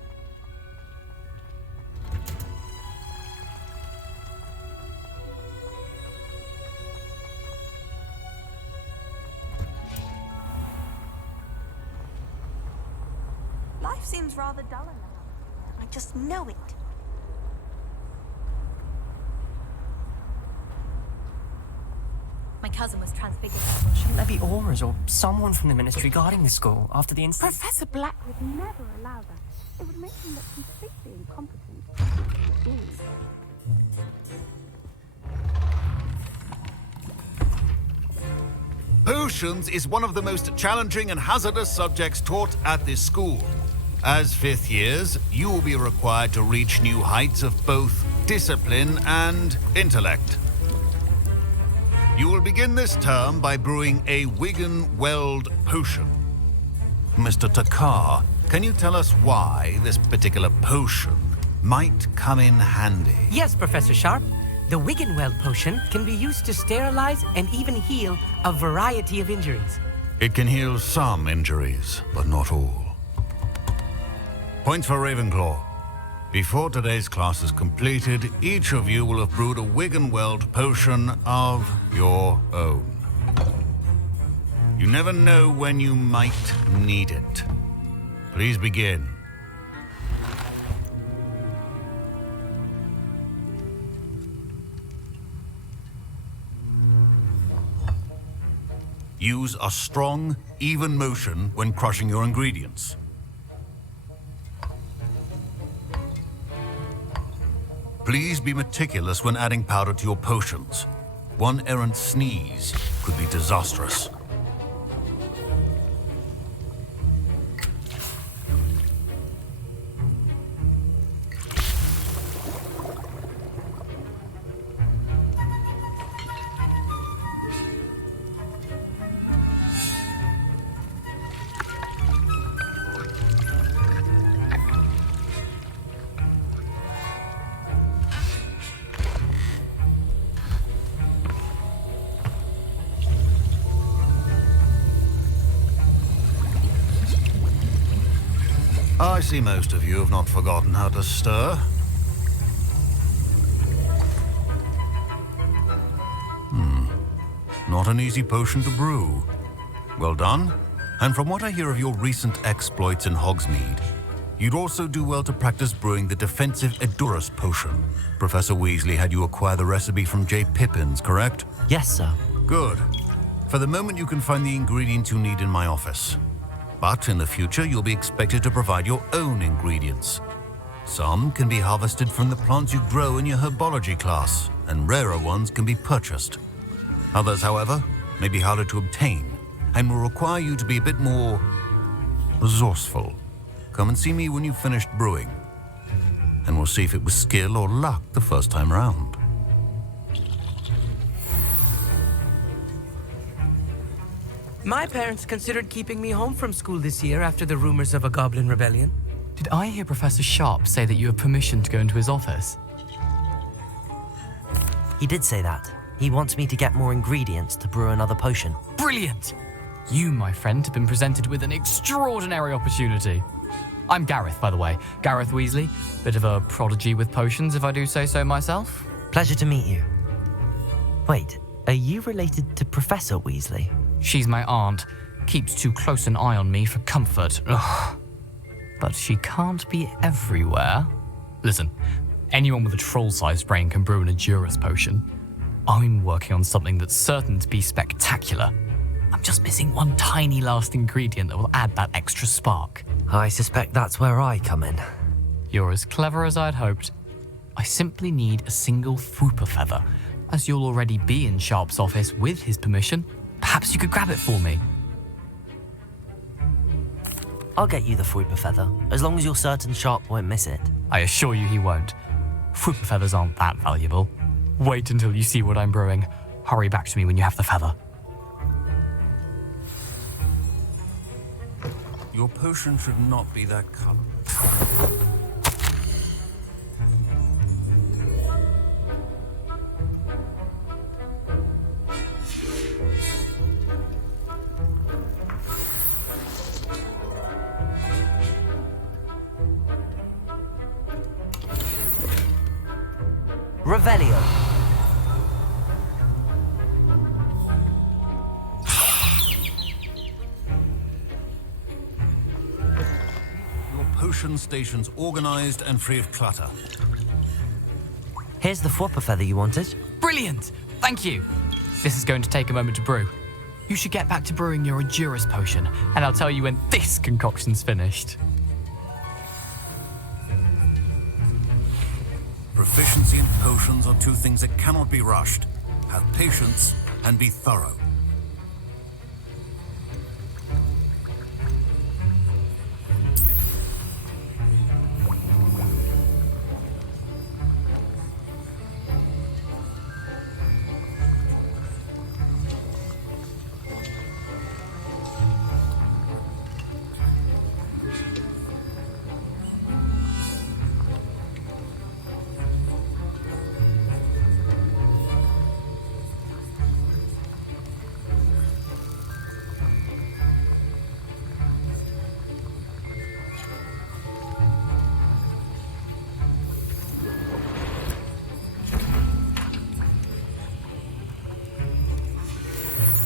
Life seems rather dull enough. I just know it. My cousin was transfigured. Shouldn't there be auras or someone from the ministry guarding the school after the incident? Professor Black would never allow that. It would make him look completely incompetent. Who Potions is one of the most challenging and hazardous subjects taught at this school. As 5th years, you will be required to reach new heights of both discipline and intellect. You will begin this term by brewing a Wiggenweld potion. Mr. Takar, can you tell us why this particular potion might come in handy? Yes, Professor Sharp. The Wiggenweld potion can be used to sterilize and even heal a variety of injuries. It can heal some injuries, but not all. Points for Ravenclaw. Before today's class is completed, each of you will have brewed a Wiggenweld potion of your own. You never know when you might need it. Please begin. Use a strong, even motion when crushing your ingredients. Please be meticulous when adding powder to your potions. One errant sneeze could be disastrous. I see most of you have not forgotten how to stir. Not an easy potion to brew. Well done. And from what I hear of your recent exploits in Hogsmeade, you'd also do well to practice brewing the defensive Edurus potion. Professor Weasley had you acquire the recipe from J. Pippins, correct? Yes, sir. Good. For the moment, you can find the ingredients you need in my office. But in the future, you'll be expected to provide your own ingredients. Some can be harvested from the plants you grow in your Herbology class, and rarer ones can be purchased. Others, however, may be harder to obtain, and will require you to be a bit more resourceful. Come and see me when you've finished brewing, and we'll see if it was skill or luck the first time round. My parents considered keeping me home from school this year after the rumors of a goblin rebellion. Did I hear Professor Sharp say that you have permission to go into his office? He did say that. He wants me to get more ingredients to brew another potion. Brilliant! You, my friend, have been presented with an extraordinary opportunity. I'm Gareth, by the way. Gareth Weasley. Bit of a prodigy with potions, if I do say so myself. Pleasure to meet you. Wait, are you related to Professor Weasley? She's my aunt. Keeps too close an eye on me for comfort. Ugh. But she can't be everywhere. Listen, anyone with a troll-sized brain can brew an Edurus potion. I'm working on something that's certain to be spectacular. I'm just missing one tiny last ingredient that will add that extra spark. I suspect that's where I come in. You're as clever as I'd hoped. I simply need a single Fwooper feather. As you'll already be in Sharp's office with his permission, perhaps you could grab it for me. I'll get you the Fwooper feather, as long as you're certain Sharp won't miss it. I assure you he won't. Fwooper feathers aren't that valuable. Wait until you see what I'm brewing. Hurry back to me when you have the feather. Your potion should not be that color. Revelio. Your potion station's organized and free of clutter. Here's the Fwooper feather you wanted. Brilliant! Thank you. This is going to take a moment to brew. You should get back to brewing your Edurus potion, and I'll tell you when this concoction's finished. Proficiency in potions are two things that cannot be rushed. Have patience and be thorough.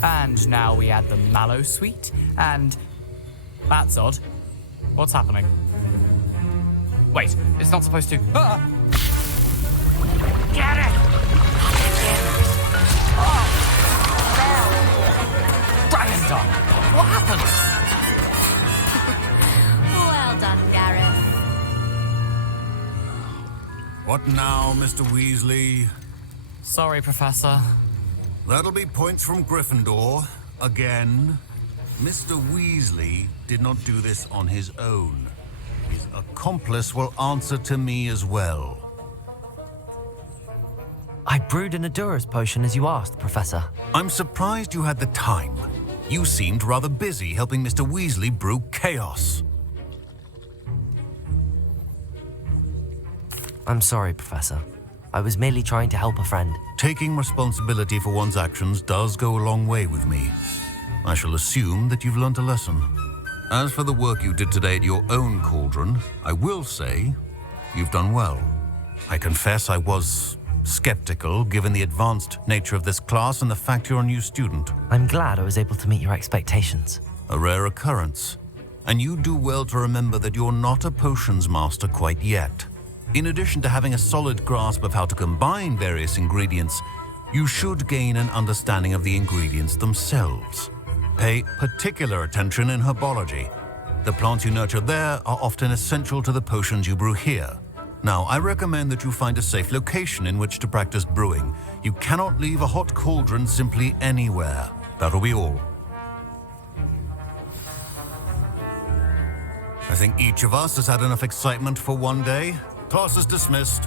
And now we add the mallow sweet, and... That's odd. What's happening? Wait, it's not supposed to... Ah! Get it! Dragon Done! What happened? Well done, Gareth. What now, Mr. Weasley? Sorry, Professor. That'll be points from Gryffindor. Again. Mr. Weasley did not do this on his own. His accomplice will answer to me as well. I brewed an Adura's potion as you asked, Professor. I'm surprised you had the time. You seemed rather busy helping Mr. Weasley brew chaos. I'm sorry, Professor. I was merely trying to help a friend. Taking responsibility for one's actions does go a long way with me. I shall assume that you've learnt a lesson. As for the work you did today at your own cauldron, I will say you've done well. I confess I was skeptical given the advanced nature of this class and the fact you're a new student. I'm glad I was able to meet your expectations. A rare occurrence. And you do well to remember that you're not a potions master quite yet. In addition to having a solid grasp of how to combine various ingredients, you should gain an understanding of the ingredients themselves. Pay particular attention in herbology. The plants you nurture there are often essential to the potions you brew here. Now, I recommend that you find a safe location in which to practice brewing. You cannot leave a hot cauldron simply anywhere. That'll be all. I think each of us has had enough excitement for one day. Class is dismissed.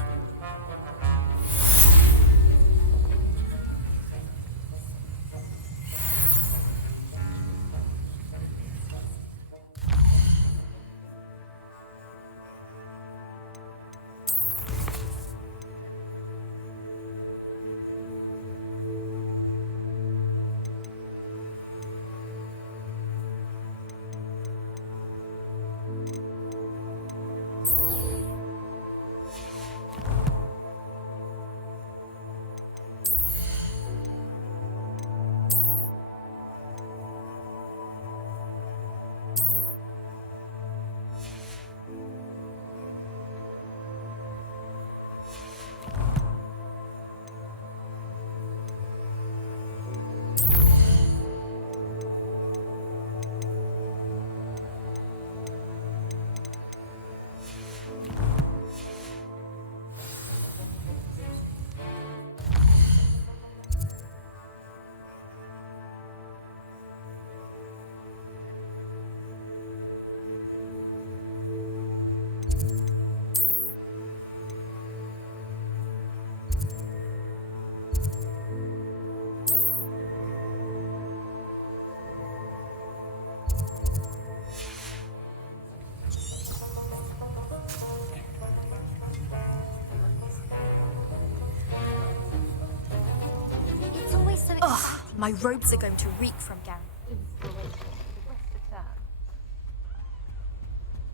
Ugh, my robes are going to reek from Gareth.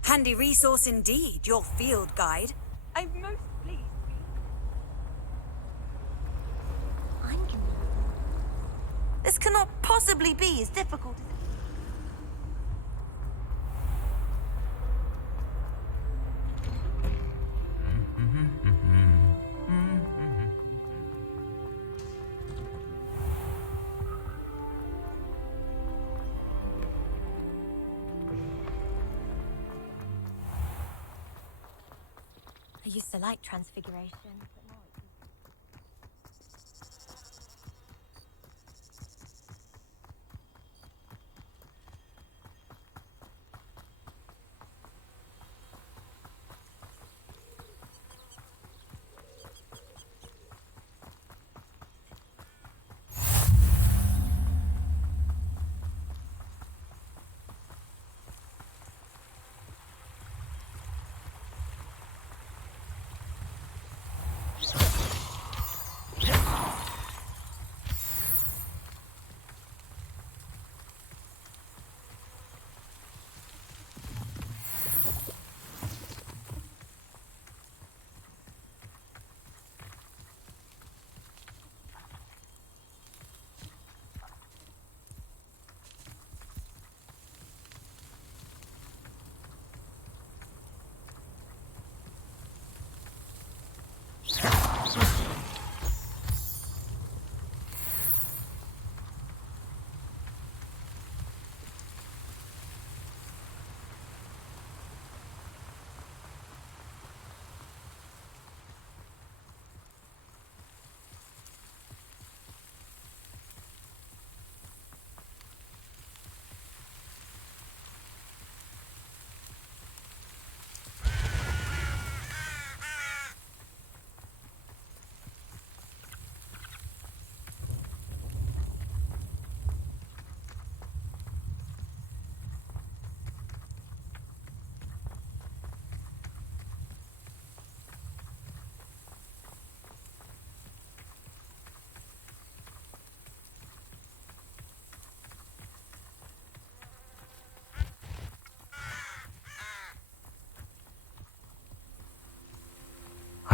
Handy resource indeed, your field guide. I'm most pleased. This cannot possibly be as difficult as I used to like transfiguration, but now it's...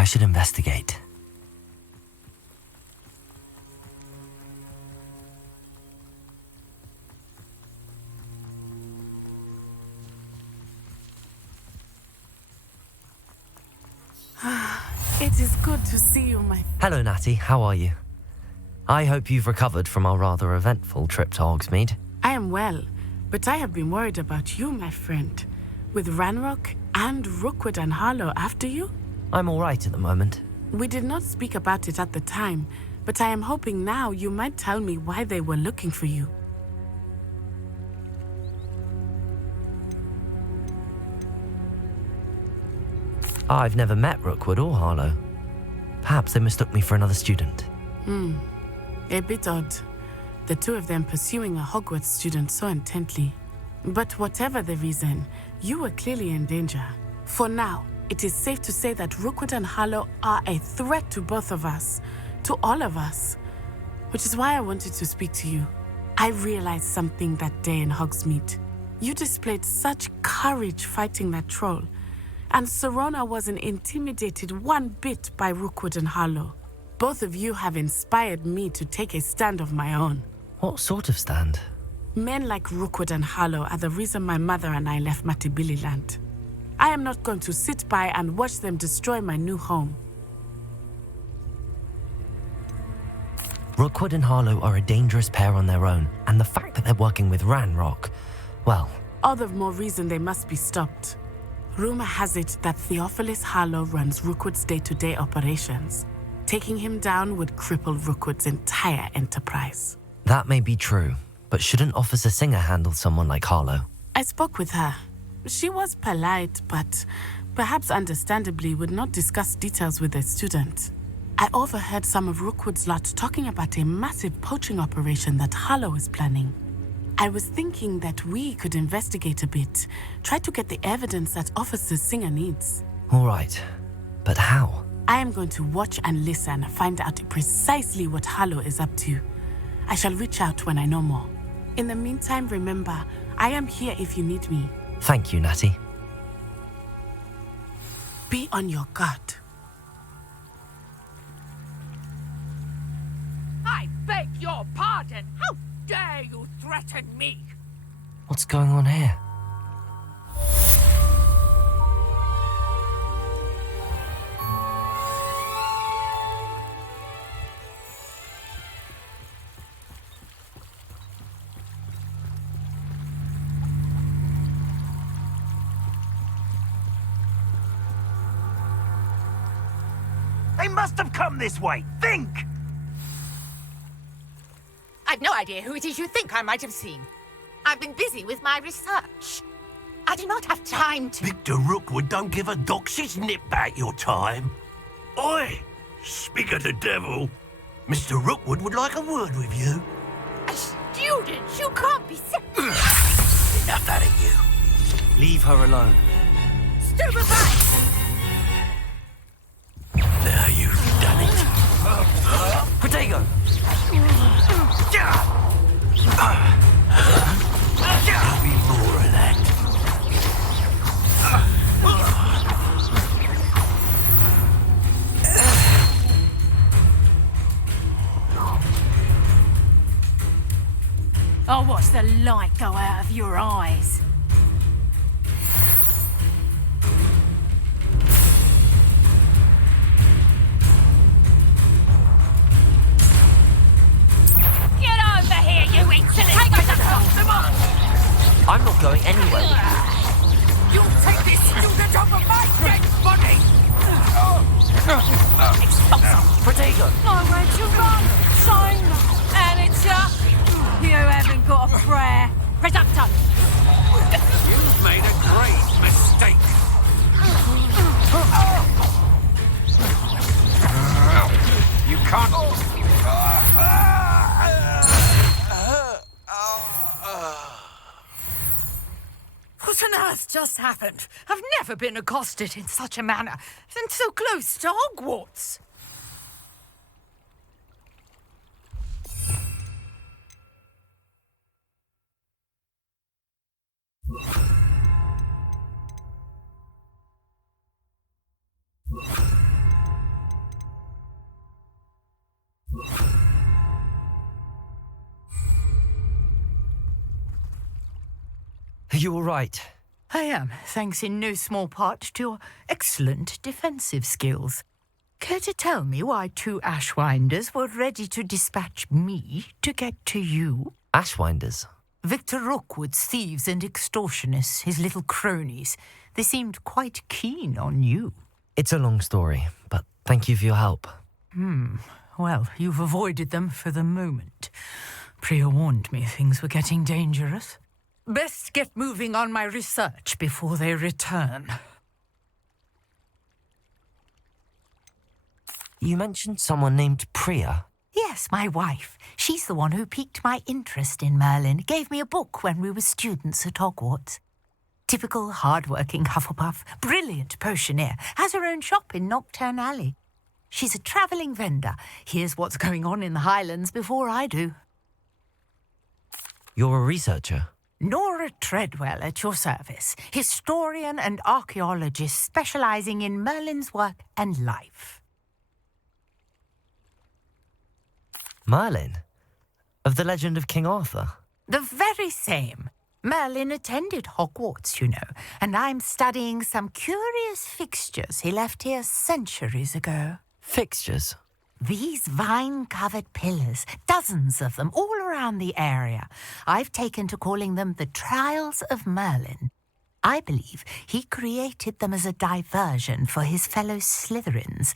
I should investigate. It is good to see you, my... Hello, Natty. How are you? I hope you've recovered from our rather eventful trip to Hogsmeade. I am well, but I have been worried about you, my friend. With Ranrock and Rookwood and Harlow after you? I'm all right at the moment. We did not speak about it at the time, but I am hoping now you might tell me why they were looking for you. I've never met Rookwood or Harlow. Perhaps they mistook me for another student. A bit odd. The two of them pursuing a Hogwarts student so intently. But whatever the reason, you were clearly in danger. For now, it is safe to say that Rookwood and Harlow are a threat to both of us. To all of us. Which is why I wanted to speak to you. I realized something that day in Hogsmeade. You displayed such courage fighting that troll. And Serona wasn't intimidated one bit by Rookwood and Harlow. Both of you have inspired me to take a stand of my own. What sort of stand? Men like Rookwood and Harlow are the reason my mother and I left Matibili-land. I am not going to sit by and watch them destroy my new home. Rookwood and Harlow are a dangerous pair on their own, and the fact that they're working with Ranrock, well... All the more reason they must be stopped. Rumor has it that Theophilus Harlow runs Rookwood's day-to-day operations. Taking him down would cripple Rookwood's entire enterprise. That may be true, but shouldn't Officer Singer handle someone like Harlow? I spoke with her. She was polite, but perhaps understandably would not discuss details with a student. I overheard some of Rookwood's lot talking about a massive poaching operation that Harlow is planning. I was thinking that we could investigate a bit, try to get the evidence that Officer Singer needs. All right, but how? I am going to watch and listen, find out precisely what Harlow is up to. I shall reach out when I know more. In the meantime, remember, I am here if you need me. Thank you, Natty. Be on your guard. I beg your pardon. How dare you threaten me? What's going on here? They must have come this way. Think! I've no idea who it is you think I might have seen. I've been busy with my research. I do not have time to... Victor Rookwood don't give a doxy's nip back your time. Oi! Speak of the devil. Mr. Rookwood would like a word with you. A student? You can't be sick. Enough out of you. Leave her alone. Stupefy! Now you've done it. Protego! There'll be more of that. I'll watch the light go out of your eyes. Get over here, you insolent! I'm not going anywhere. You take this student off of my dead body! Protego! Nowhere to run! Shine! Amateur! You haven't got a prayer! Presumpto! You've made a great mistake. You can't... What on earth just happened? I've never been accosted in such a manner, and so close to Hogwarts. Are you all right? I am, thanks in no small part to your excellent defensive skills. Care to tell me why 2 Ashwinders were ready to dispatch me to get to you? Ashwinders? Victor Rookwood's thieves and extortionists, his little cronies. They seemed quite keen on you. It's a long story, but thank you for your help. Well, you've avoided them for the moment. Priya warned me things were getting dangerous. Best get moving on my research before they return. You mentioned someone named Priya. Yes, my wife. She's the one who piqued my interest in Merlin. Gave me a book when we were students at Hogwarts. Typical hard-working Hufflepuff, brilliant potioneer, has her own shop in Nocturne Alley. She's a travelling vendor. Hears what's going on in the Highlands before I do. You're a researcher? Nora Treadwell at your service, historian and archaeologist specialising in Merlin's work and life. Merlin? Of the legend of King Arthur? The very same. Merlin attended Hogwarts, you know, and I'm studying some curious fixtures he left here centuries ago. Fixtures? These vine-covered pillars, dozens of them, all around the area. I've taken to calling them the Trials of Merlin. I believe he created them as a diversion for his fellow Slytherins.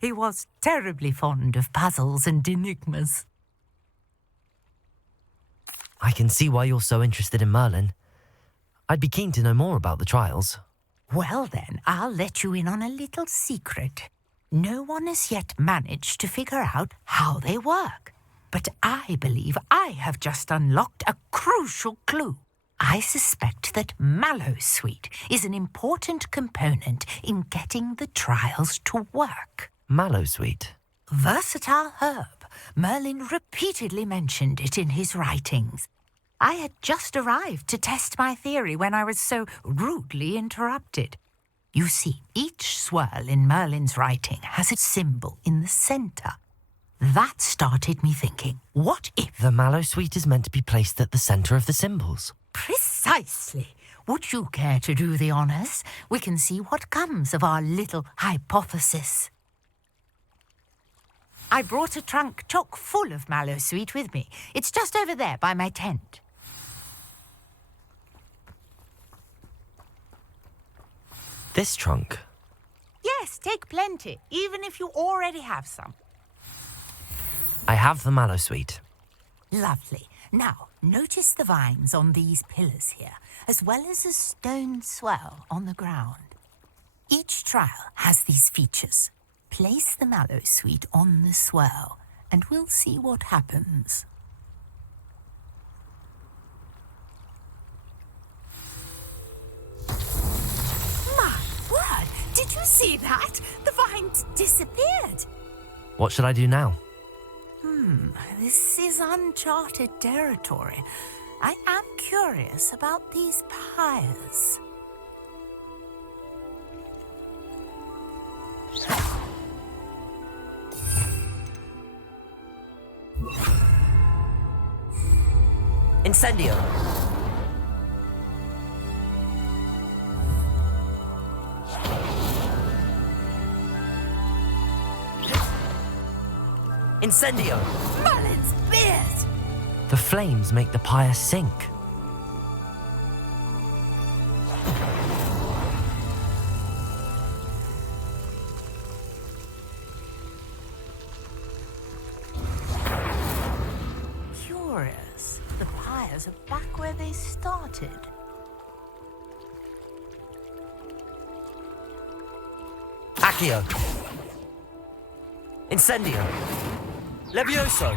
He was terribly fond of puzzles and enigmas. I can see why you're so interested in Merlin. I'd be keen to know more about the trials. Well then, I'll let you in on a little secret. No one has yet managed to figure out how they work. But I believe I have just unlocked a crucial clue. I suspect that Mallowsweet is an important component in getting the trials to work. Mallowsweet? Versatile herb. Merlin repeatedly mentioned it in his writings. I had just arrived to test my theory when I was so rudely interrupted. You see, each swirl in Merlin's writing has a symbol in the centre. That started me thinking, what if... The Mallowsweet is meant to be placed at the centre of the symbols. Precisely. Would you care to do the honours? We can see what comes of our little hypothesis. I brought a trunk chock full of Mallowsweet with me. It's just over there by my tent. This trunk? Yes, take plenty, even if you already have some. I have the Mallowsweet. Lovely. Now, notice the vines on these pillars here, as well as a stone swell on the ground. Each trial has these features. Place the Mallowsweet on the swell, and we'll see what happens. My word! Did you see that? The vines disappeared. What should I do now? This is uncharted territory. I am curious about these pyres. Incendio! Incendio! Merlin's beard! The flames make the pyre sink. Curious. The pyres are back where they started. Accio! Incendio! Levioso!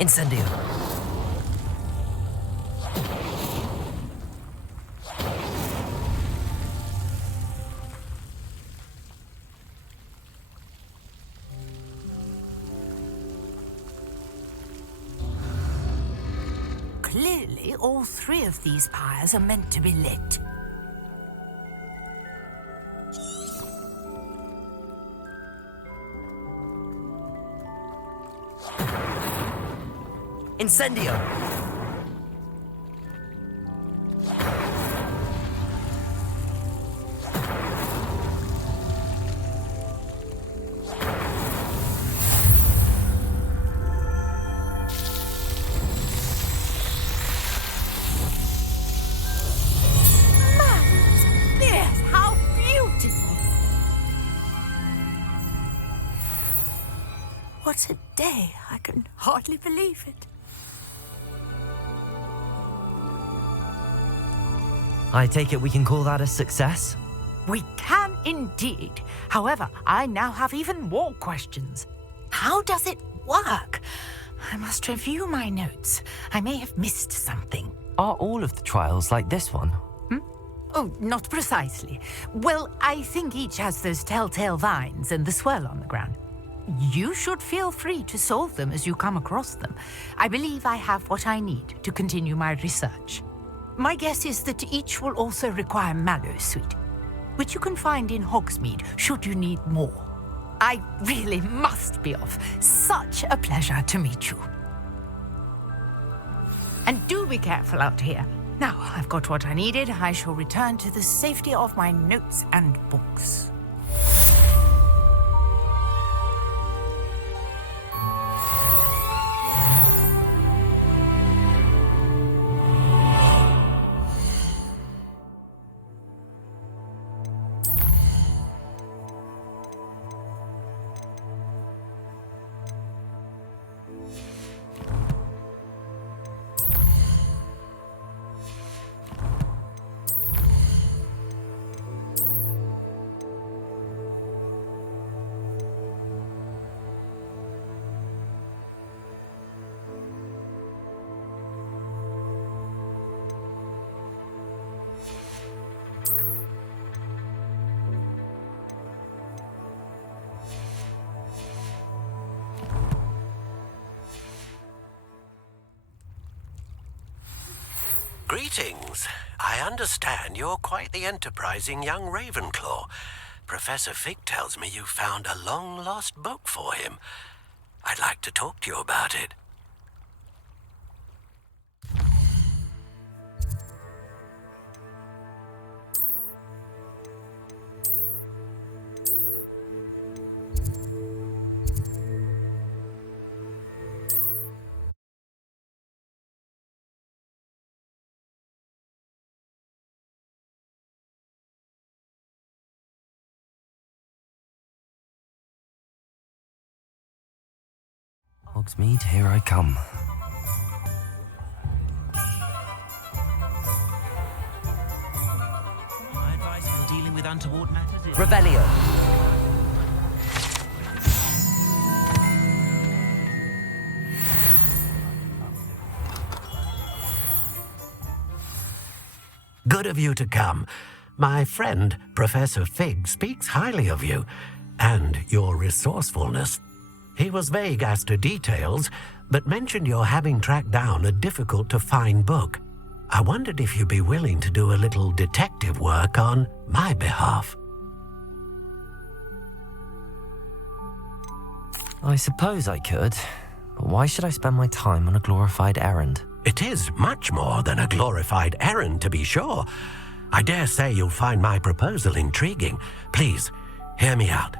Incendio! Clearly, all three of these pyres are meant to be lit. Incendio! Yes, how beautiful! What a day. I can hardly believe it. I take it we can call that a success? We can indeed. However, I now have even more questions. How does it work? I must review my notes. I may have missed something. Are all of the trials like this one? Oh, not precisely. Well, I think each has those telltale vines and the swirl on the ground. You should feel free to solve them as you come across them. I believe I have what I need to continue my research. My guess is that each will also require mallow sweet, which you can find in Hogsmeade should you need more. I really must be off. Such a pleasure to meet you. And do be careful out here. Now I've got what I needed, I shall return to the safety of my notes and books. Greetings. I understand you're quite the enterprising young Ravenclaw. Professor Fig tells me you found a long-lost book for him. I'd like to talk to you about it. Hogsmeade, here I come. My advice for dealing with untoward matters is... Revelio! Good of you to come. My friend, Professor Fig, speaks highly of you and your resourcefulness. He was vague as to details, but mentioned your having tracked down a difficult-to-find book. I wondered if you'd be willing to do a little detective work on my behalf. I suppose I could, but why should I spend my time on a glorified errand? It is much more than a glorified errand, to be sure. I dare say you'll find my proposal intriguing. Please, hear me out.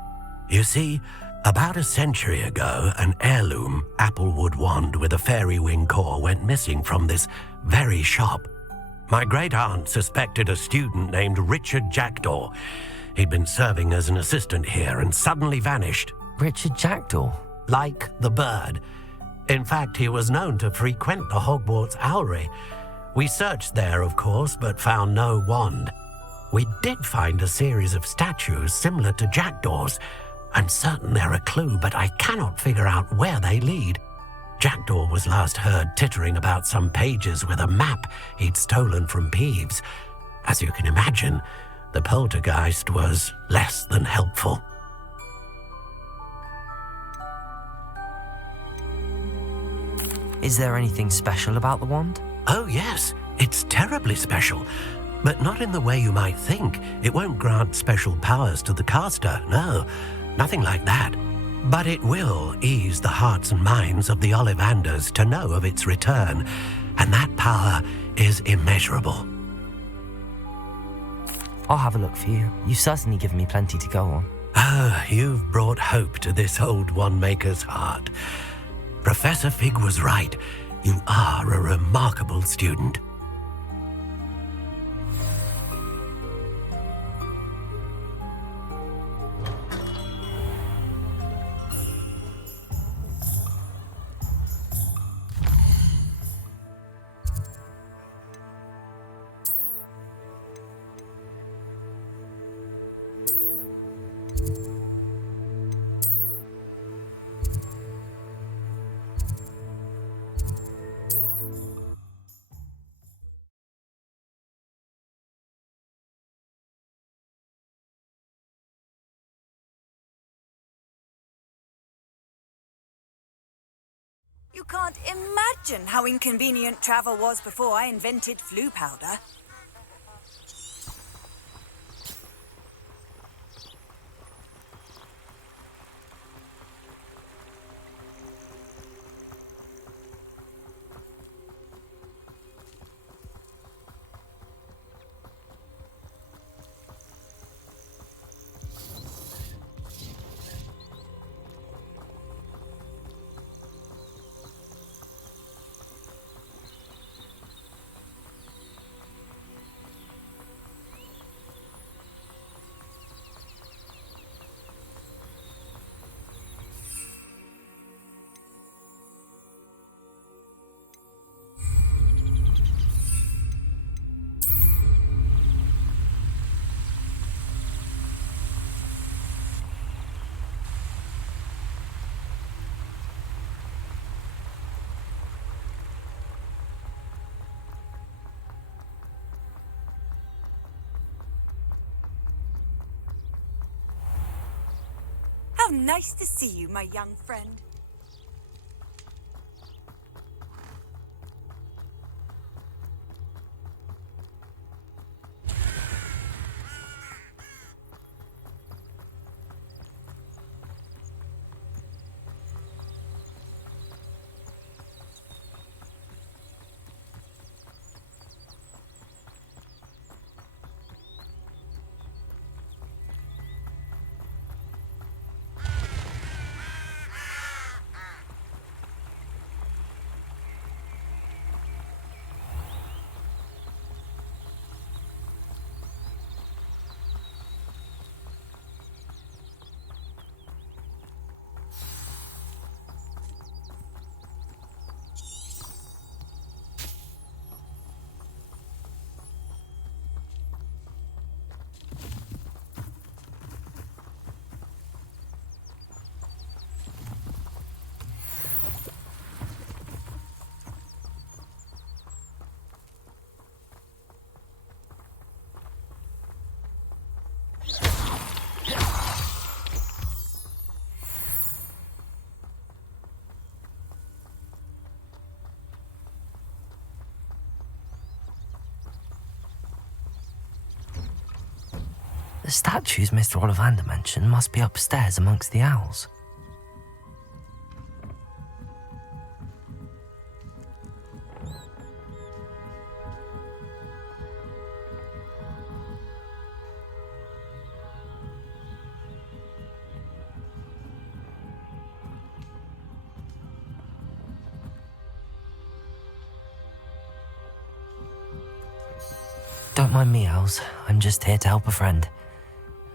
You see, about a century ago, an heirloom applewood wand with a fairy wing core went missing from this very shop. My great-aunt suspected a student named Richard Jackdaw. He'd been serving as an assistant here and suddenly vanished. Richard Jackdaw? Like the bird. In fact, he was known to frequent the Hogwarts Owlery. We searched there, of course, but found no wand. We did find a series of statues similar to Jackdaw's. I'm certain they're a clue, but I cannot figure out where they lead. Jackdaw was last heard tittering about some pages with a map he'd stolen from Peeves. As you can imagine, the poltergeist was less than helpful. Is there anything special about the wand? Oh, yes, it's terribly special. But not in the way you might think. It won't grant special powers to the caster, no. Nothing like that. But it will ease the hearts and minds of the Ollivanders to know of its return. And that power is immeasurable. I'll have a look for you. You've certainly given me plenty to go on. Ah, you've brought hope to this old one-maker's heart. Professor Fig was right. You are a remarkable student. You can't imagine how inconvenient travel was before I invented flu powder. How nice to see you, my young friend. The statues Mr. Ollivander mentioned must be upstairs amongst the owls. Don't mind me, owls. I'm just here to help a friend.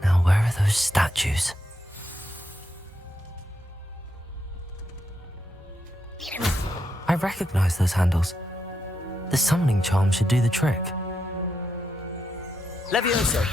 Now, where are those statues? I recognize those handles. The summoning charm should do the trick. Levioso!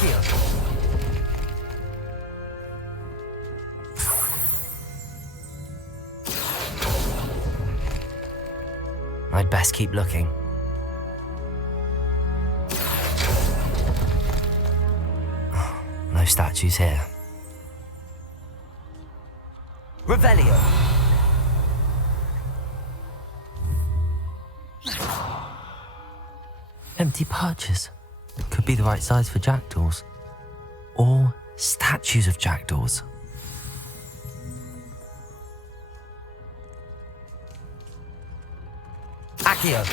Accio! I'd best keep looking. No statues here. Revelio! Empty perches. Could be the right size for jackdaws. Or statues of jackdaws. Accio!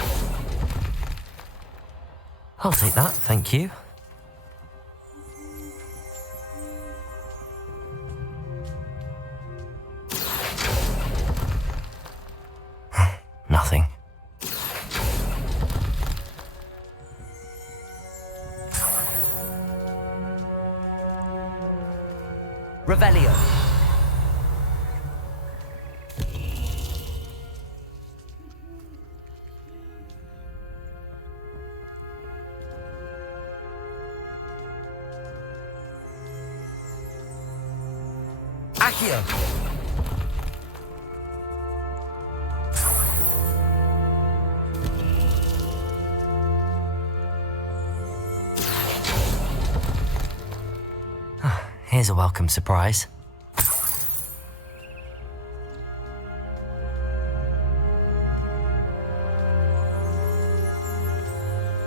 I'll take that, thank you. Nothing. Revelio. Accio. Here's a welcome surprise.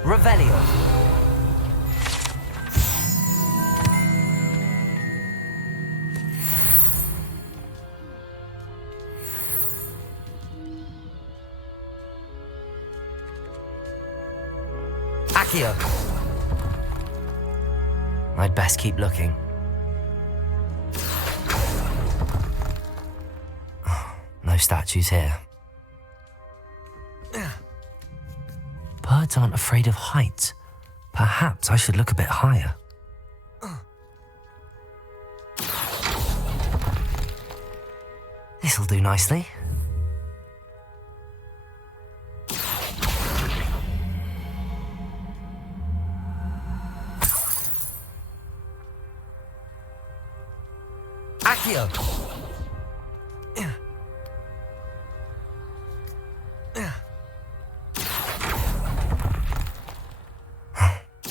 Revelio. Accio. I'd best keep looking. No statues here. Birds aren't afraid of heights. Perhaps I should look a bit higher. This'll do nicely. Accio!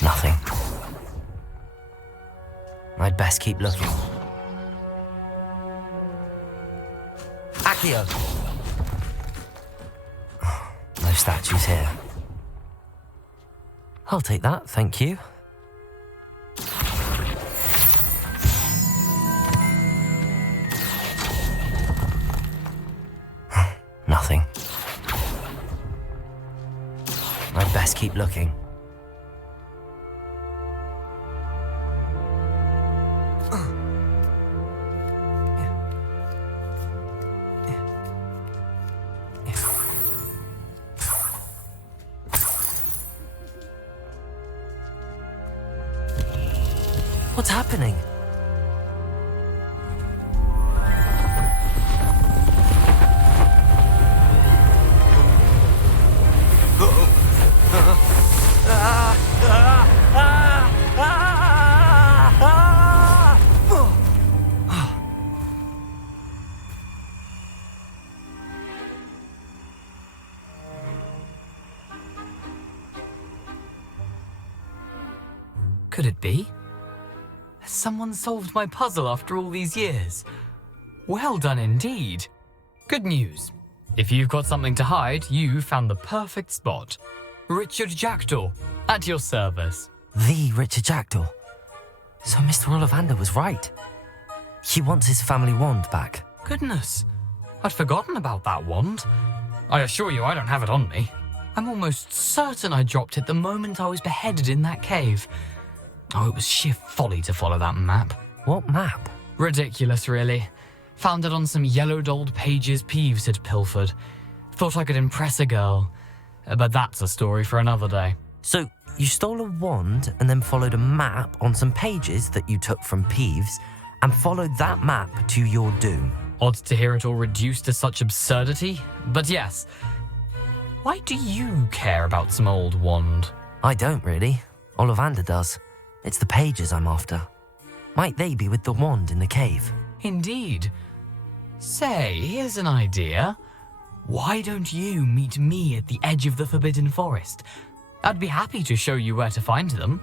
Nothing. I'd best keep looking. Accio! No statues here. I'll take that, thank you. Nothing. I'd best keep looking. What's happening? Could it be? Has someone solved my puzzle after all these years? Well done indeed. Good news. If you've got something to hide, you found the perfect spot. Richard Jackdaw, at your service. The Richard Jackdaw. So Mr. Ollivander was right. He wants his family wand back. Goodness, I'd forgotten about that wand. I assure you I don't have it on me. I'm almost certain I dropped it the moment I was beheaded in that cave. Oh, it was sheer folly to follow that map. What map? Ridiculous, really. Found it on some yellowed old pages Peeves had pilfered. Thought I could impress a girl. But that's a story for another day. So, you stole a wand and then followed a map on some pages that you took from Peeves and followed that map to your doom. Odd to hear it all reduced to such absurdity, but yes. Why do you care about some old wand? I don't really. Ollivander does. It's the pages I'm after. Might they be with the wand in the cave? Indeed. Say, here's an idea. Why don't you meet me at the edge of the Forbidden Forest? I'd be happy to show you where to find them.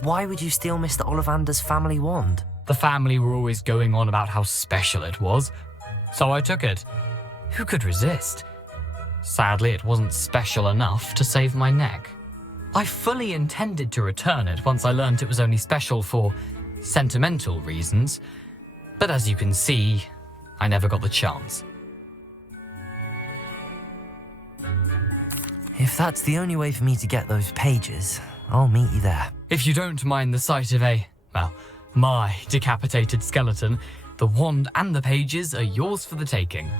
Why would you steal Mr. Ollivander's family wand? The family were always going on about how special it was, so I took it. Who could resist? Sadly, it wasn't special enough to save my neck. I fully intended to return it once I learned it was only special for sentimental reasons, but as you can see, I never got the chance. If that's the only way for me to get those pages, I'll meet you there. If you don't mind the sight of my decapitated skeleton, the wand and the pages are yours for the taking.